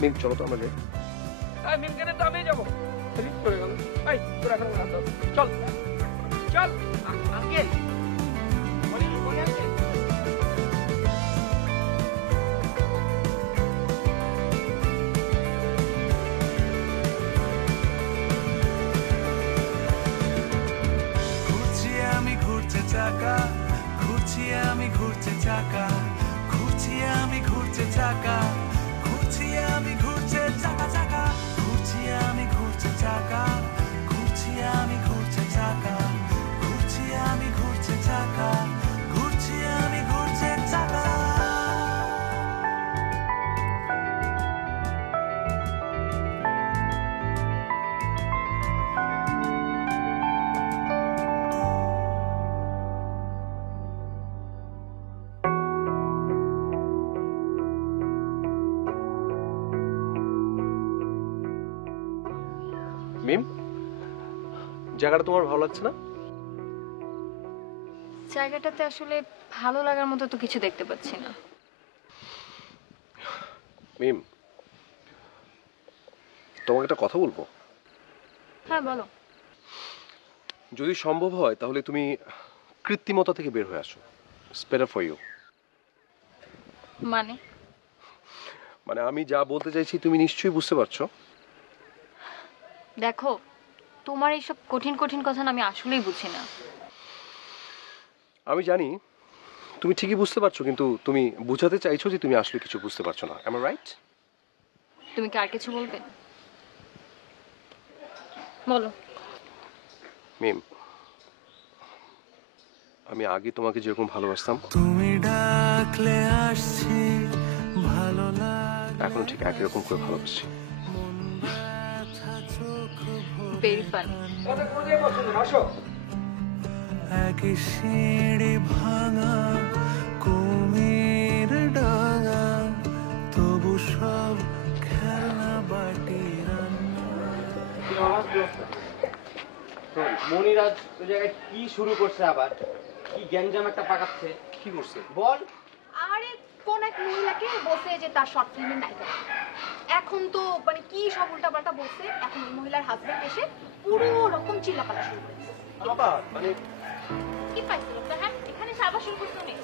মিম চলো তো আমরা যাই। মিমকে তো আমি যাবো। চলে গেল। এই তোরা এখন চল চল। আঙ্কেল, মনি আঙ্কেল। ঘুরছি আমি ঘুরছে চাকা, ঘুরছি আমি ঘুরছে চাকা, ঘুরছি আমি ঘুরছে চাকা, ঘুরছি আমি ঘুরছে চাকা চাকা, ঘুরছি আমি ঘুরছে চাকা, ঘুরছি আমি ঘুরছে চাকা, ঘুরছি আমি ঘুরছে চাকা, ঘুরছি আমি ঘুরছে চাকা। মিম, জায়গাটা তোমার ভালো লাগছে না? জায়গাটাতে আসলে ভালো লাগার মতো তো কিছু দেখতে পাচ্ছি না। মিম, তোমাকে একটা কথা বলবো। হ্যাঁ বলো। যদি সম্ভব হয় তাহলে তুমি কৃত্রিমতা থেকে বের হয়ে আসো। It's better for you. মানে? মানে আমি যা বলতে চাইছি তুমি নিশ্চয়ই বুঝতে পারছো। দেখো, তোমার এইসব কঠিন কঠিন কথা না আমি আসলেই বুঝি না। আমি জানি তুমি ঠিকই বুঝতে পারছো, কিন্তু তুমি বুঝাতে চাইছো যে তুমি আসলে কিছু বুঝতে পারছো না। Am I right? তুমি কি আর কিছু বলবে? বলো। মিম, আমি আগে তোমাকে যেরকম ভালোবাসতাম তুমি ডাকলে আসছি, ভালো লাগে এখনো ঠিক একই রকম করে ভালোবাসি। Very funny. একই সিঁড়ি ভাঙা, কুমির ডাঙা, তবু সব খেলনা বাটি মনিরাজ ওই জায়গায় কি শুরু করছে আবার? কি গ্যাঞ্জাম একটা পাকাচ্ছে। কি করছে বল। আরে কোন এক মহিলাকে বলছে যে তার শর্ট ফিল্মের নায়িকা। এখন তো মানে কি সব উল্টাপাল্টা বলছে। এখন ওই মহিলার হাজবেন্ড এসে পুরো রকম চিল্লাপাল্লা শুরু করেছে। আবার মানে কি পাইছিল তো? হ্যাঁ, এখানে এসে আবার শুরু করছো নি?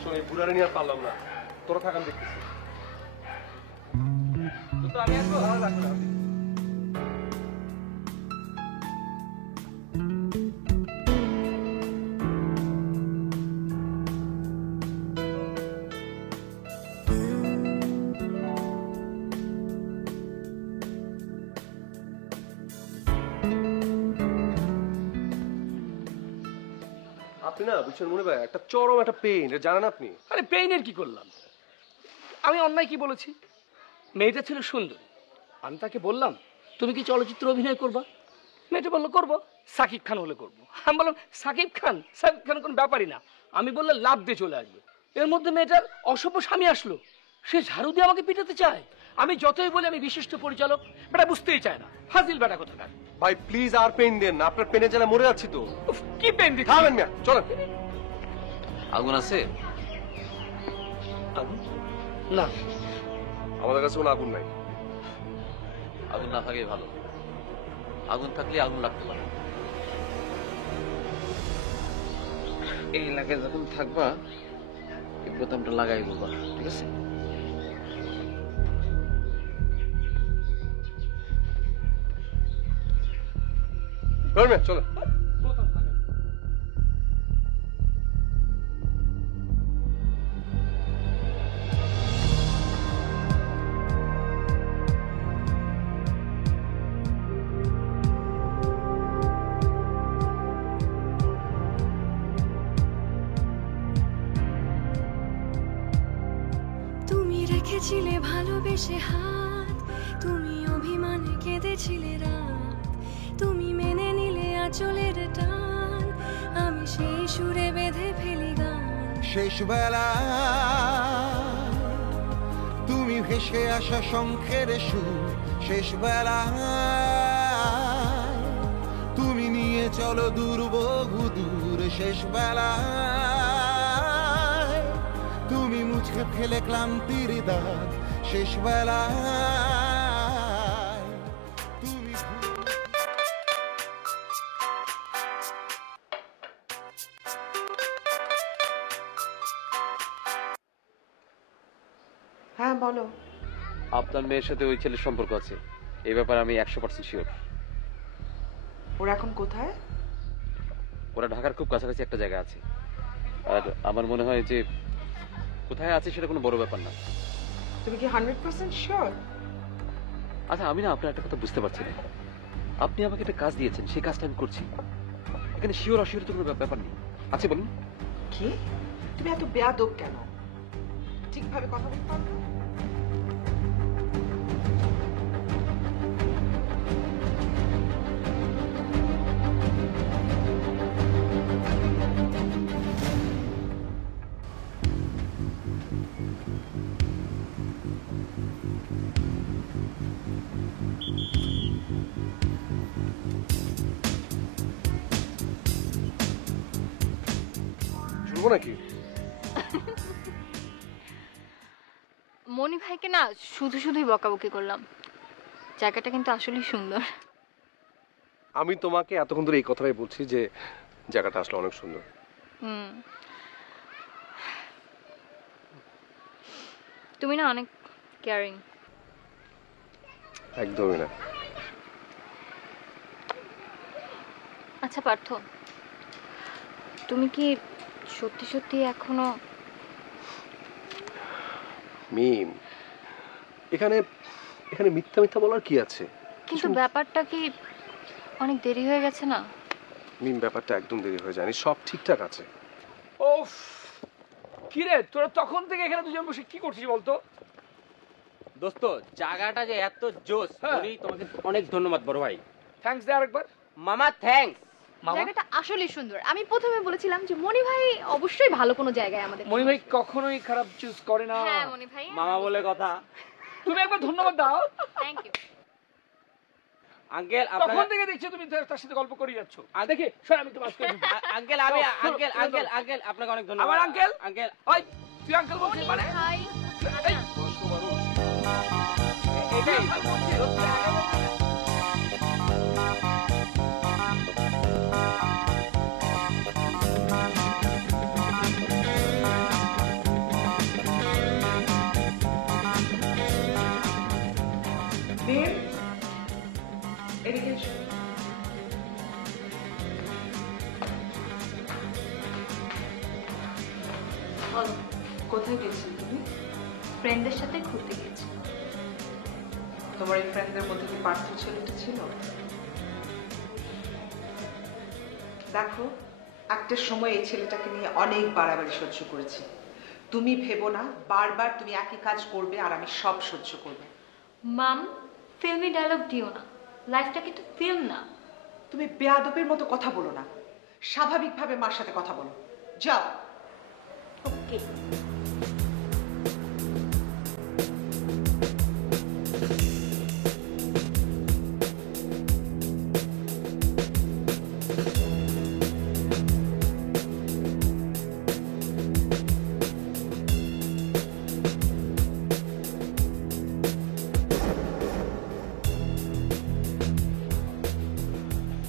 শোন, এই বুড়ারে নিয়ে আর পারলাম না। তোরা থাকান দেখতেছি। তো আমি আসবো, ভালো লাগবে না। আপনি না বুঝছেন মনে ভাই, একটা চরম একটা পেইন, জানেন আপনি? আরে পেইনের কি করলাম? আমি অন্যায় কি বলেছি? মেয়েটা ছিল সুন্দর, আমি তাকে বললাম তুমি কি চলচ্চিত্র অভিনয় করবা? মেয়েটা বললো করবো, সাকিব খান হলে করবো। আমি বললাম সাকিব খান কোনো ব্যাপারই না, আমি বললে লাভ দিয়ে চলে আসবে। এর মধ্যে মেয়েটার অসভ্য স্বামী আসলো, সে ঝাড়ু দিয়ে আমাকে পিটাতে চায়। আমি যতই বলি আমি বিশিষ্ট পরিচালক, বেটা বুঝতেই চায় না। ফাজিল বেটা কোথাকার। ভাই প্লিজ আর পেইন দেন না, আপনার পেনে জ্বালা মরে যাচ্ছি তো। উফ, কি পেন দিচ্ছি? খাবেন মিয়া, চলেন। আগুন আছে? আগুন? না, আমাদের কাছে কোনো আগুন নাই। আগুন না থাকলে ভালো, আগুন থাকলে আগুন লাগতে পারে। এই এলাকায় যখন থাকবা এই বোতামটা লাগাই বলবা, ঠিক আছে? চলো। তুমি রেখেছিলে ভালোবেসে হাত, তুমি অভিমানে কেঁদেছিলে রাত, তুমি মেনে নিলে আঁচলের টান, আমি সেই সুরে বেঁধে ফেলি গান। শেষ বেলা তুমি ভেসে আসা শঙ্খের সুর, শেষ বেলা তুমি নিয়ে চলো দূর বহু দূর, শেষ বেলা তুমি মুছে ফেলে ক্লান্তির দাগ, শেষ বেলা তুমি। হ্যাঁ বলো। আপনার মেয়ের সাথে ওই ছেলের সম্পর্ক আছে, এই ব্যাপারে আমি 100% শিওর। ওরা এখন কোথায়? ওরা ঢাকার খুব কাছাকাছি একটা জায়গা আছে, আর আমার মনে হয় যে কোথায় আছে সেটা কোনো বড় ব্যাপার না। তুমি কি 100% শিওর? আচ্ছা আমি না আপনার একটা কথা বুঝতে পারছি না, আপনি আমাকে একটা কাজ দিয়েছেন, সেই কাজটা আমি করছি, এখানে শিওর অশিওর তো কোনো ব্যাপার নেই, আছে বলুন? কি তুমি এত বেয়াদব কেন? ঠিকভাবে কথা বলতে পারো না? শুনবো নাকি? মনি ভাইকে না শুধু শুধুই বকাবকি করলাম, জায়গাটা কিন্তু আসলেই সুন্দর। আমি তোমাকে এতক্ষণ ধরে এই কথাটাই বলছি যে জায়গাটা আসলে অনেক সুন্দর। তুমি না অনেক কেয়ারিং। একদমই না। আচ্ছা পার্থ, তুমি কি সত্যি সত্যি এখনো? মিম, এখানে এখানে মিথ্যা মিথ্যা বলার কি আছে? কিন্তু ব্যাপারটা কি অনেক দেরি হয়ে গেছে না? মিম, ব্যাপারটা একদম দেরি হয়ে যায়নি, সব ঠিকঠাক আছে। ওফ, কি রে তোরা তখন থেকে এখানে দুজন বসে কি করছিস বলতো? দোস্ত, জায়গাটা যে এত জোস, মনি তোমাকে অনেক ধন্যবাদ বড় ভাই। থ্যাঙ্কস দে আরেকবার। মামা থ্যাঙ্কস। জায়গাটা আসলেই সুন্দর। আমি প্রথমে বলেছিলাম যে মনি ভাই অবশ্যই ভালো কোনো জায়গায় আমাদের। মনি ভাই কখনোই খারাপ চুজ করে না। হ্যাঁ মনি ভাই, মামা বলে কথা। তুমি একবার ধন্যবাদ দাও। Thank you uncle. তখন থেকে দেখছি তুমি তার সাথে গল্প করে যাচ্ছ। দেখি শোন, আমি তো মাস করে আঙ্কেল আমি আঙ্কেল আঙ্কেল আঙ্কেল আপনাকে অনেক ধন্যবাদ। আমার আঙ্কেল আঙ্কেল ওই তুই আঙ্কেল বলছিস মানে? হাই এটাই কোথায় গেছিলে তুমি? ফ্রেন্ডদের সাথে ঘুরতে গিয়েছি। তোমার এই ফ্রেন্ডদের মধ্যে কি পার্থ ছেলেটা ছিল? দেখো, একটা সময় এই ছেলেটাকে নিয়ে অনেক বাড়াবাড়ি সহ্য করেছি। তুমি ভেবো না বারবার তুমি একই কাজ করবে আর আমি সব সহ্য করবো। মাম, ফিল্মি ডায়লগ দিও না, লাইফটা কিন্তু ফিল্ম না। তুমি বেয়াদবের মতো কথা বলো না, স্বাভাবিকভাবে মার সাথে কথা বলো। যাও। ওকে।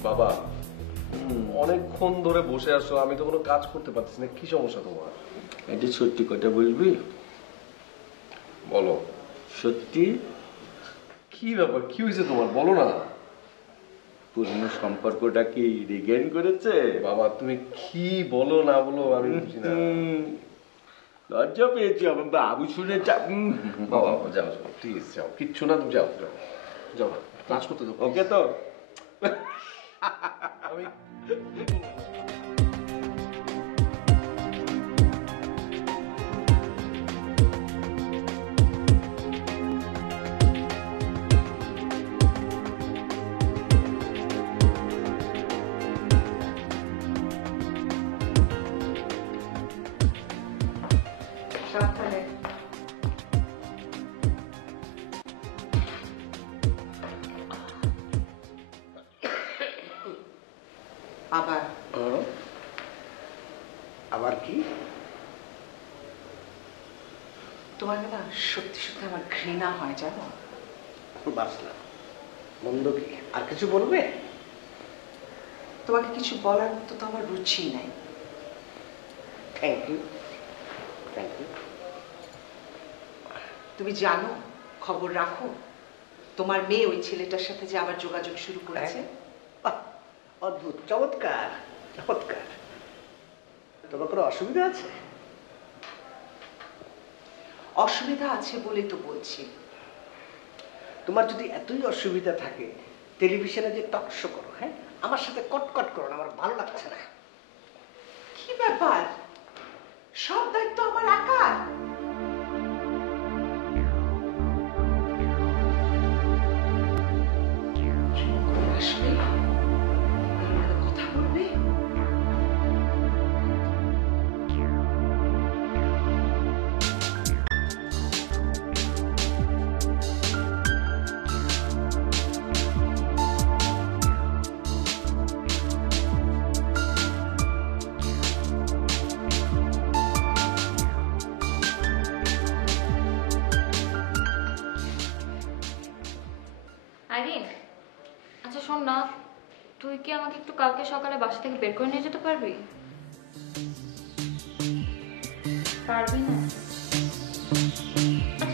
বাবা, অনেকক্ষণ ধরে বসে আসো, আমি তো কোনো কাজ করতে পারছি না। কি সমস্যা তোমার? এটা সত্যি কথা বলবি? বলো। সত্যি? কি ব্যাপার, কি হয়েছে তোমার, বলো না। পুরনো সম্পর্কটা কি রিগেইন করেছে? বাবা তুমি কি বলো না বলো আমি বুঝি না। লজ্জা পেয়েছি আমার বাবু শুনে। বাবা যাও যাও প্লিজ যাও, কিচ্ছু না, তুমি যাও যাও যাও, ক্লাস করতে দাও। ওকে তো আমি সাবধানে। আবার আবার কি? তোমাকে না সত্যি সত্যি আমার ঘৃণা হয় জানো। বাসলাম, মন্দ কি? আর কিছু বলবে? তোমাকে কিছু বলার মতো তো আমার রুচি নাই। Thank you, thank you. তুমি জানো, খবর রাখো, তোমার মেয়ে ওই ছেলেটার সাথে যে আবার যোগাযোগ শুরু করেছে। অদ্ভুত, চমৎকার চমৎকার। তোমার কোনো অসুবিধা আছে? অসুবিধা আছে বলে তো বলছি। তোমার যদি এতই অসুবিধা থাকে টেলিভিশনে যে টক শো করো, হ্যাঁ, আমার সাথে কটকট করো না, আমার ভালো লাগছে না। কি ব্যাপার, সব দায়িত্ব আমার একার? আসলে কথা বলবে? আইরিন, আচ্ছা শোন না, তুই কি আমাকে একটু কালকে সকালে বাসা থেকে বের করে নিয়ে যেতে পারবি? পারবি না? আচ্ছা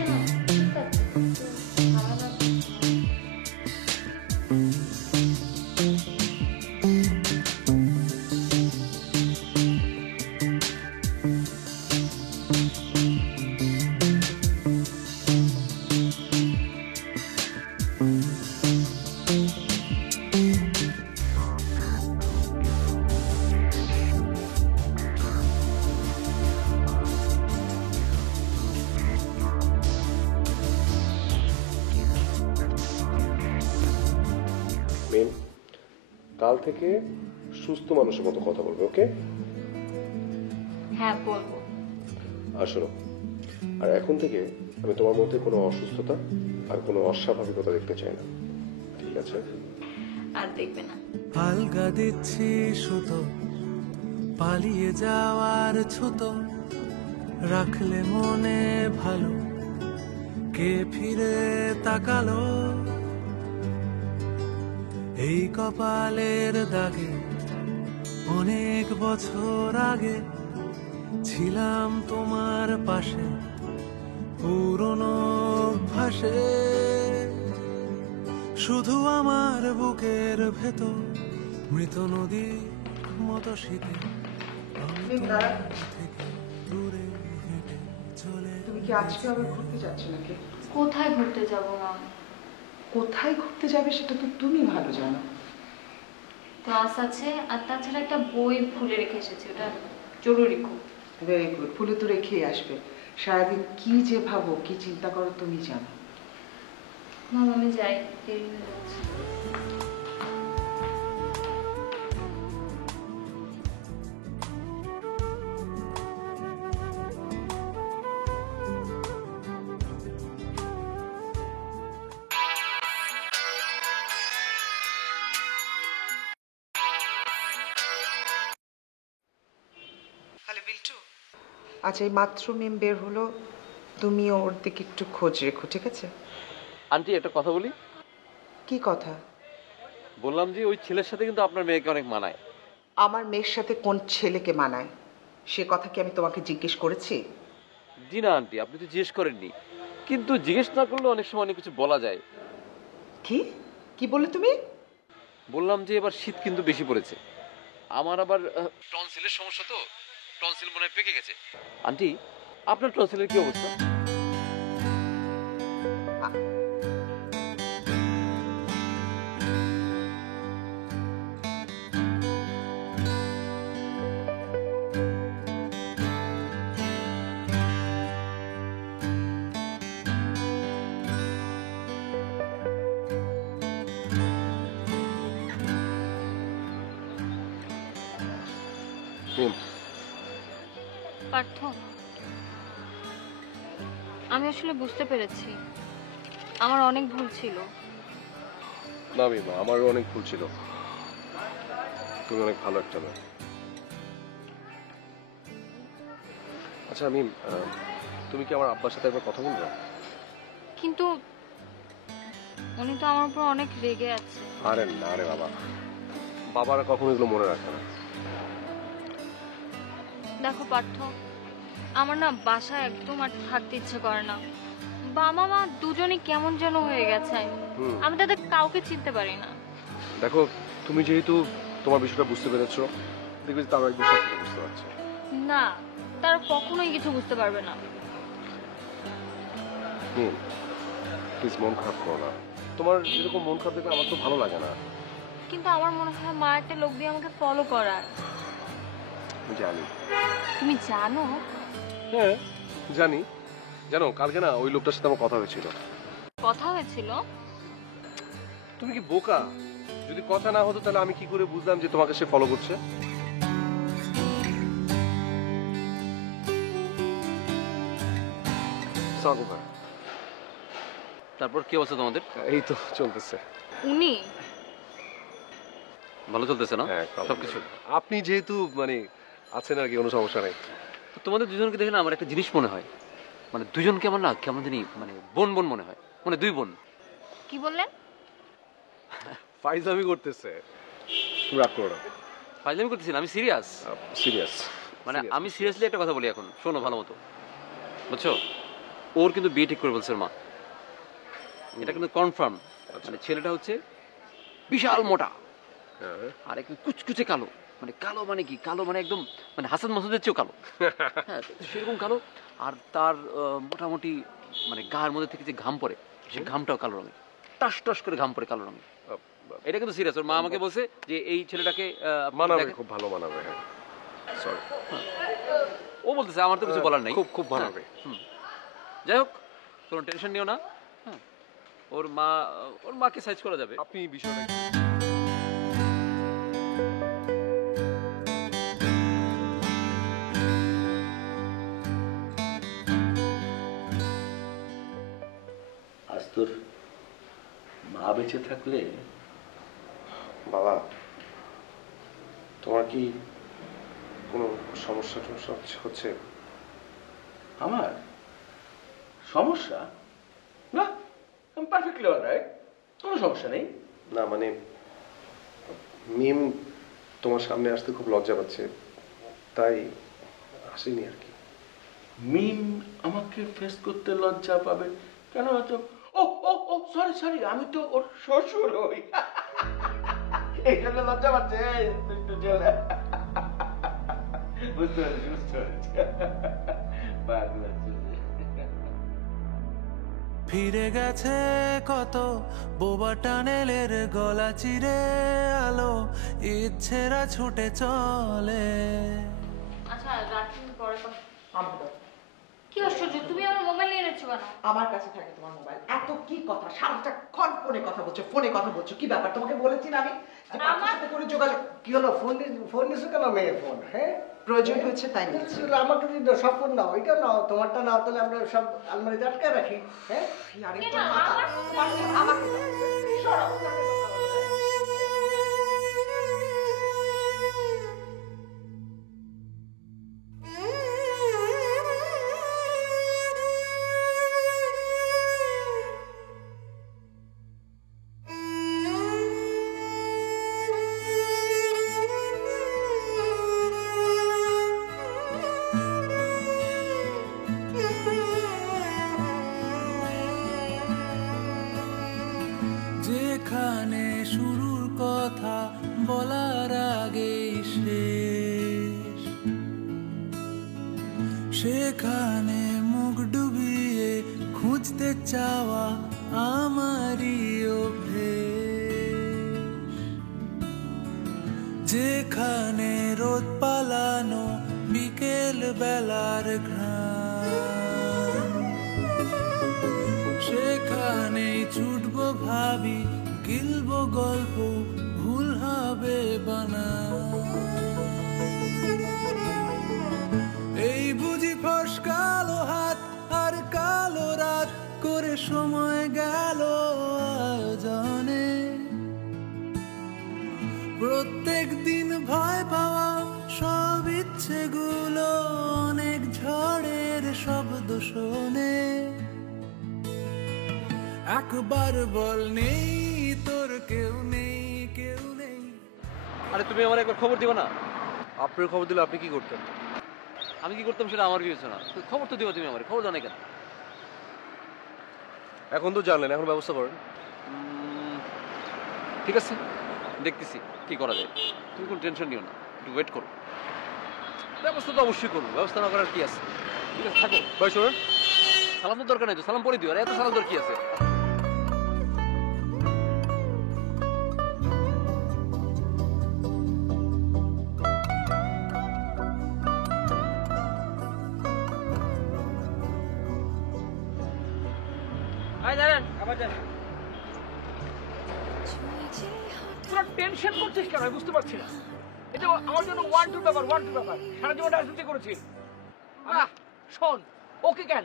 কাল থেকে সুস্থ মানুষের মতো কথা বলবে, ওকে? হ্যাঁ বলবো। আর শোনো, আর এখন থেকে আমি তোমার মধ্যে কোনো অসুস্থতা আর কোনো অস্বাভাবিকতা দেখতে চাই না, ঠিক আছে? আর দেখবে না। আলগা দিচ্ছি সুতো, পালিয়ে যাওয়ার ছুতো, রাখলে মনে ভালো, কে ফিরে তাকালো এই কপালের দাগে। অনেক বছর আগে ছিলাম তোমার পাশে, পুরনো ভাষে শুধু আমার বুকের ভেতর মৃত নদী মতো শীতে দূরে হেঁটে চলে। তুমি কি আজকে আবার ঘুরতে যাচ্ছ নাকি? কোথায় ঘুরতে যাব মা? কোথায় ঘুরতে যাবে সেটা তো তুমি ভালো জানো। ক্লাস আছে, আর তাছাড়া একটা বই ভুলে রেখে এসেছি, ওটা জরুরি খুব। ভেরি গুড, ভুলে তো রেখেই আসবে। সারাদিন কি যে ভাবো, কি চিন্তা করো তুমি জানো। মা আমি যাই, দেরি হয়ে যাচ্ছে। আচ্ছা, এই মাত্র মেম বের হলো, তুমি ওর দিকে একটু খোঁজ রেখো, ঠিক আছে? আন্টি একটা কথা বলি। কি কথা? বললাম যে ওই ছেলের সাথে কিন্তু আপনার মেয়েকে অনেক মানায়। আমার মেয়ের সাথে কোন ছেলেকে মানায় সে কথা কি আমি তোমাকে জিজ্ঞেস করেছি? জি না আন্টি, আপনি তো জিজ্ঞেস করেননি, কিন্তু জিজ্ঞেস না করলে অনেক সময় অনেক কিছু বলা যায়। কি কি বললে তুমি? বললাম যে এবার শীত কিন্তু বেশি পড়েছে, আমার আবার টনসিলের সমস্যা, তো টনসিল মনে হয় পেকে গেছে। আন্টি আপনার টনসিলের কি অবস্থা? পার্থ, আমি আসলে বুঝতে পেরেছি আমার অনেক ভুল ছিল। না মিমা, আমারও অনেক ভুল ছিল। তুমি অনেক ভালো একটা মেয়ে। আচ্ছা মিম, তুমি কি আমার আব্বার সাথে একবার কথা বলবে? কিন্তু উনি তো আমার উপর অনেক রেগে আছে। আরে না রে বাবা, বাবারা কখনো এগুলো মনে রাখে না। দেখো পার্থ, আমার না বাসায় একদম আর থাকতে ইচ্ছে করে না। বাবা মা দুজনই কেমন যেন হয়ে গেছে, আমি তাদের কাউকে চিনতে পারি না। দেখো, তুমি যেহেতু তোমার বিষয়টা বুঝতে পেরেছো, দেখবে তারা একদম সব কিছু বুঝতে পারছে। না, তারা কখনোই কিছু বুঝতে পারবে না। প্লিজ মন খারাপ করো না। তোমার এরকম মন খারাপ দেখলে আমার তো ভালো লাগে না। কিন্তু আমার মনে হয় মা একটা লোক দিয়ে আমাকে ফলো করার। জানি। তুমি জানো? হ্যাঁ জানি। জানো, কালকে না ওই লোকটার সাথে আমার কথা হয়েছিল। কথা হয়েছিল? তুমি কি বোকা? যদি কথা না হতো তাহলে আমি কি করে বুঝলাম যে তোমাকে সে ফলো করছে? তারপর কি অবস্থা তোমাদের? এই তো চলতেছে। উনি ভালো চলতেছে না সবকিছু? আপনি যেহেতু মানে আছেন আর কি, কোনো সমস্যা নেই। তোমাদের দুজনকে দেখে না আমার একটা জিনিস মনে হয়, মানে দুজনকে আমার না কেমন জানি মানে বোন বোন মনে হয়, মানে দুই বোন। কি বললেন? ফাইজলামি করতেছে। তুমি রাগ করো না। ফাইজলামি করতেছি না, আমি সিরিয়াস। সিরিয়াস মানে আমি সিরিয়াসলি একটা কথা বলি এখন, শোনো ভালো মতো, বুঝছো? ওর কিন্তু বিয়ে ঠিক করে বলছে ওর মা, এটা কিন্তু কনফার্ম। মানে ছেলেটা হচ্ছে বিশাল মোটা আর একটু কুচকুচে কালো, মানে কালো মানে কি, কালো মানে একদম মানে হাসান মাসুদের চেয়েও কালো। হ্যাঁ সেরকম কালো। আর তার মোটামুটি মানে গায়ের মধ্যে থেকে যে ঘাম পড়ে, সে ঘামটাও কালো রঙের, টাস টাস করে ঘাম পড়ে কালো রঙের। এটা কিন্তু সিরিয়াস। ওর মা আমাকে বলছে যে এই ছেলেটাকে মানাবে, খুব ভালো মানাবে। হ্যাঁ সরি, ও বলতেছে, আমার তো কিছু বলার নাই, খুব খুব মানাবে। যাই হোক, কোনো টেনশন নিও না। হ্যাঁ, ওর মাকে সাইজ করা যাবে। আপনি বিষয়টা, আপনি বিষয়টা, আপনি বিষয়টা একটু ক্লিয়ার করুন। মানে আমি তো বুঝতে পারছি না যে আপনি আসলে কি করতে চাচ্ছেন। ওর মা আমাকে বলছে যে এই ছেলেটাকে আজ তোর মা বেঁচে থাকলে। বাবা, তোমার কি কোনো সমস্যা হচ্ছে? আমার সমস্যা? না, আমি পারফেক্টলি অলরাইট, কোনো সমস্যা নেই। না মানে মিম তোমার সামনে আসতে খুব লজ্জা পাচ্ছে, তাই আসেনি আর কি। মিম আমাকে ফেস করতে লজ্জা পাবে কেন? হয়তো ও ও ও সরি সরি, আমি তো ওর শ্বশুর হই, এই জন্য লজ্জা পাচ্ছে। বুঝতে পারছি, বুঝতে পারছি। ফিরে গেছে কত বোবা টানেলের গলা চিরে আলো, ইচ্ছেরা ছুটে চলে। আচ্ছা রাখি পরে কি আশ্চর্য, তুমি আমার মোবাইল নিয়ে এনেছো কেন? আমার কাছে থাকে তোমার মোবাইল। এত কি কথা, সারাটাক্ষণ ফোনে কথা বলছো, কি ব্যাপার? তোমাকে বলেছি না আমি যে বাচ্চার সাথে করে যোগাযোগ। কি হলো, ফোন নিছো কেন? মেয়ের ফোন? হ্যাঁ, প্রয়োজন হয়েছে তাই নিয়েছি। আমাকে দিন দাও, সব ফোন নাও, এটা নাও, তোমারটা নাও, তাহলে আমরা সব আলমারিতে আটকে রাখি। হ্যাঁ, আমাকে সরো। যেখানে শুরুর কথা বলার আগেই শেষ, সেখানে মুখ ডুবিয়ে খুঁজতে চাওয়া আমারই অভ্যেস। যেখানে রোদ পালানো বিকেল বেলার ঘ্রাণ, সেখানেই ছুটবো ভাবি, গিলবো গল্প, ভুল হবে বানা। এই বুঝি ফসকালো হাত আর কালো রাত করে সময় গেল আয়োজনে। প্রত্যেক দিন ভয় পাওয়া সব ইচ্ছেগুলো অনেক ঝড়ের শব্দ শোনে। একবার বল নেই তোর কেউ নেই, কেউ নেই। আরে তুমি আমার একবার খবর দিবা না? আপনার খবর দিলে আপনি কি করতেন? আমি কি করতাম সেটা আমার বিবেচনা, খবর তো দিবা তুমি আমার, খবর দাও না কেন? এখন তো জানলেন, এখন ব্যবস্থা করেন। ঠিক আছে, দেখতেছি কি করা যায়। তুমি কোনো টেনশন নিও না, একটু ওয়েট করো। ব্যবস্থা তো অবশ্যই করবো, ব্যবস্থা না করার কি আছে। ঠিক আছে, থাকো। ভাই শোনেন, সালাম তো দরকার নাই তো, সালাম পরে দিও। আর এত সালাম দরকার কি আছে? টেনশন করছিস কেন বুঝতে পারছি না। এটা আমার জন্য ওয়ান টু ব্যাপার। সারা জীবন রাজনীতি করেছি। শোন, ওকে কেন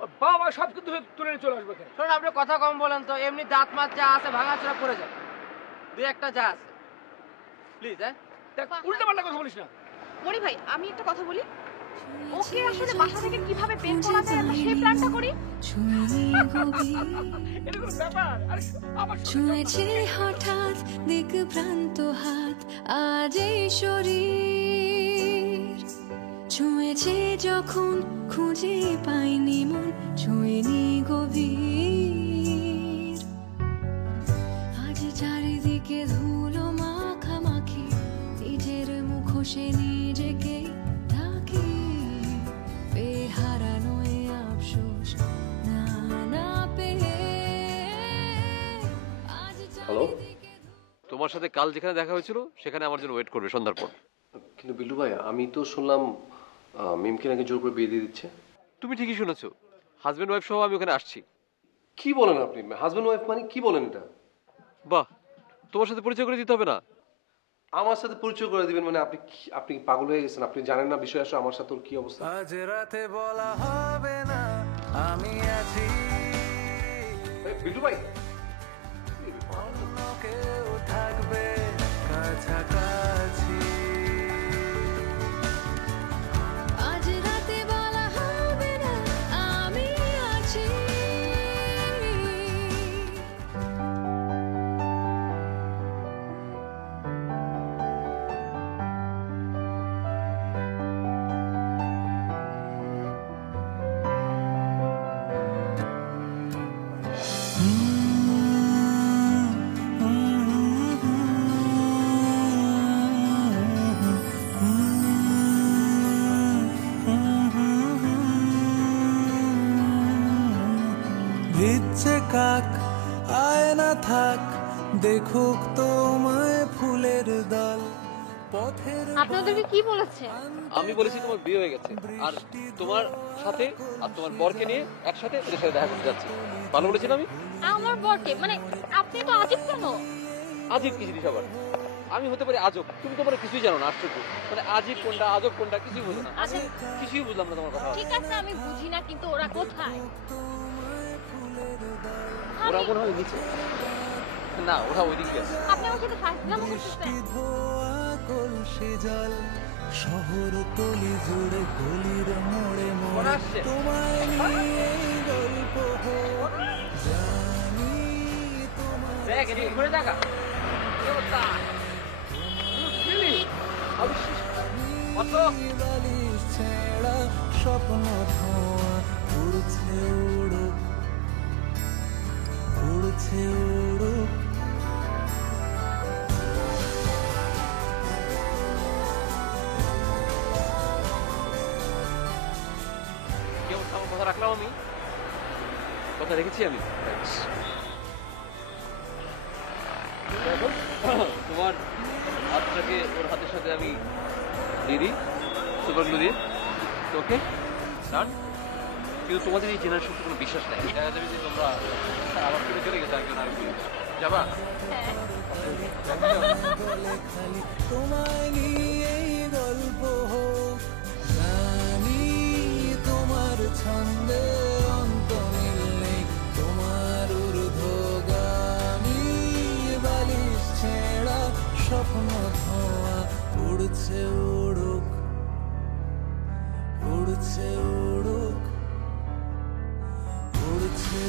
ওর বাবা সব কিন্তু তুলে চলে আসবে। শোন, আপনি কথা কম বলেন তো, এমনি দাঁত মাছ যা আছে ভাঙাচোরা করে যায়, দুই একটা যা আছে প্লিজ। হ্যাঁ, উল্টা পাল্টা কথা বলিস না। মনি ভাই, আমি একটা কথা বলি, ওকে আসলে বাসা থেকে কিভাবে বের করা যায় আমরা সেই প্ল্যানটা করি। ছুঁয়েছে হঠাৎ দিকভ্রান্ত হাত, আজ এই শরীর ছুঁয়েছে যখন খুঁজে পাইনি মন, ছুঁয়নি গভীর। আজ চারিদিকে ধুলো মাখামাখি, নিজের মুখোশে নিজেকে ঢাকি, বেহারানো এই আফসোস না না পেয়ে। হ্যালো, তোমার সাথে কাল যেখানে দেখা হয়েছিল সেখানে আমার জন্য ওয়েট করবে সন্ধ্যার পর। কিন্তু বিল্লু ভাই, আমি তো শুনলাম মিমকে নাকি জোর করে বিয়ে দিয়ে দিচ্ছে। তুমি ঠিকই শুনেছো, হাজবেন্ড ওয়াইফ সহ আমি ওখানে আসছি। কি বলেন আপনি? হাজবেন্ড ওয়াইফ মানে কি বলেন এটা? বাহ, তোমার সাথে পরিচয় করে দিতে হবে না? আমার সাথে পরিচয় করে দিবেন মানে আপনি কি পাগল হয়ে গেছেন? আপনি জানেন না বিষয় আসলে আমার সাথে ওর কি অবস্থা? আজ রাতে বলা হবে না আমি আছি। বিল্টু ভাই অন্য কেউ থাকবে কাছাকাছি। আজ রাতে বলা হবে না আমি আছি। ভিজছে কাক আয় না থাক, দেখুক তোমায় ফুলের দল পথের। আপনাদেরকে কি বলেছে? আমি বলেছি তোমার বিয়ে হয়ে গেছে আর তোমার সাথে আর তোমার বরকে নিয়ে একসাথে ওদের সাথে দেখা করতে যাচ্ছি। ভালো বলেছি না আমি? আমার বরকে মানে আপনি তো আজব কেন? আজব কি জিনিস আবার? আমি হতে পারি আজব, তুমি তো মানে কিছুই জানো না, আশ্চর্য। মানে আজব কোনটা আজব কোনটা কিছুই বুঝো না। আচ্ছা কিছুই বুঝলাম না তোমার কথা। ঠিক আছে আমি বুঝি না, কিন্তু ওরা কোথায়? ওরা মনে হয় নিচে। না, ওরা ওই দিকে আছে। আপনি আমার সাথে ফাজলামো করতেছেন? ধোয়া কলসি জল শহর তলি জুড়ে গলির মোড়ে মোড়ে তোমায় নিয়ে এই গল্প হোক। জানি তোমার দেখ এদিকে ঘুরে দেখা বালিশ ছেঁড়া স্বপ্ন ধোঁয়া উড়ছে উড়ুক উড়ছে উড়ুক। কেমন আমার কথা রাখলাম আমি? কথা রেখেছি আমি। তোমার হাতটাকে ওর হাতের সাথে আমি দিয়ে দিই, সুপার গ্লু দিয়ে। ওকে ডান। কিন্তু তোমাদের এই জেনারেশন কোনো বিশ্বাস নেই। দেখা যাবে যে তোমরা আবার ফিরে চলে গেছো একজন আরেকজন। যাবা? তোমায় নিয়ে এই গল্প হোক। জানি তোমার ছন্দে অন্ত মিল নেই, তোমার ঊর্ধ্বগামী বালিশ ছেঁড়া স্বপ্ন ধোঁয়া উড়ছে উড়ুক উড়ছে উড়ুক উড়ছে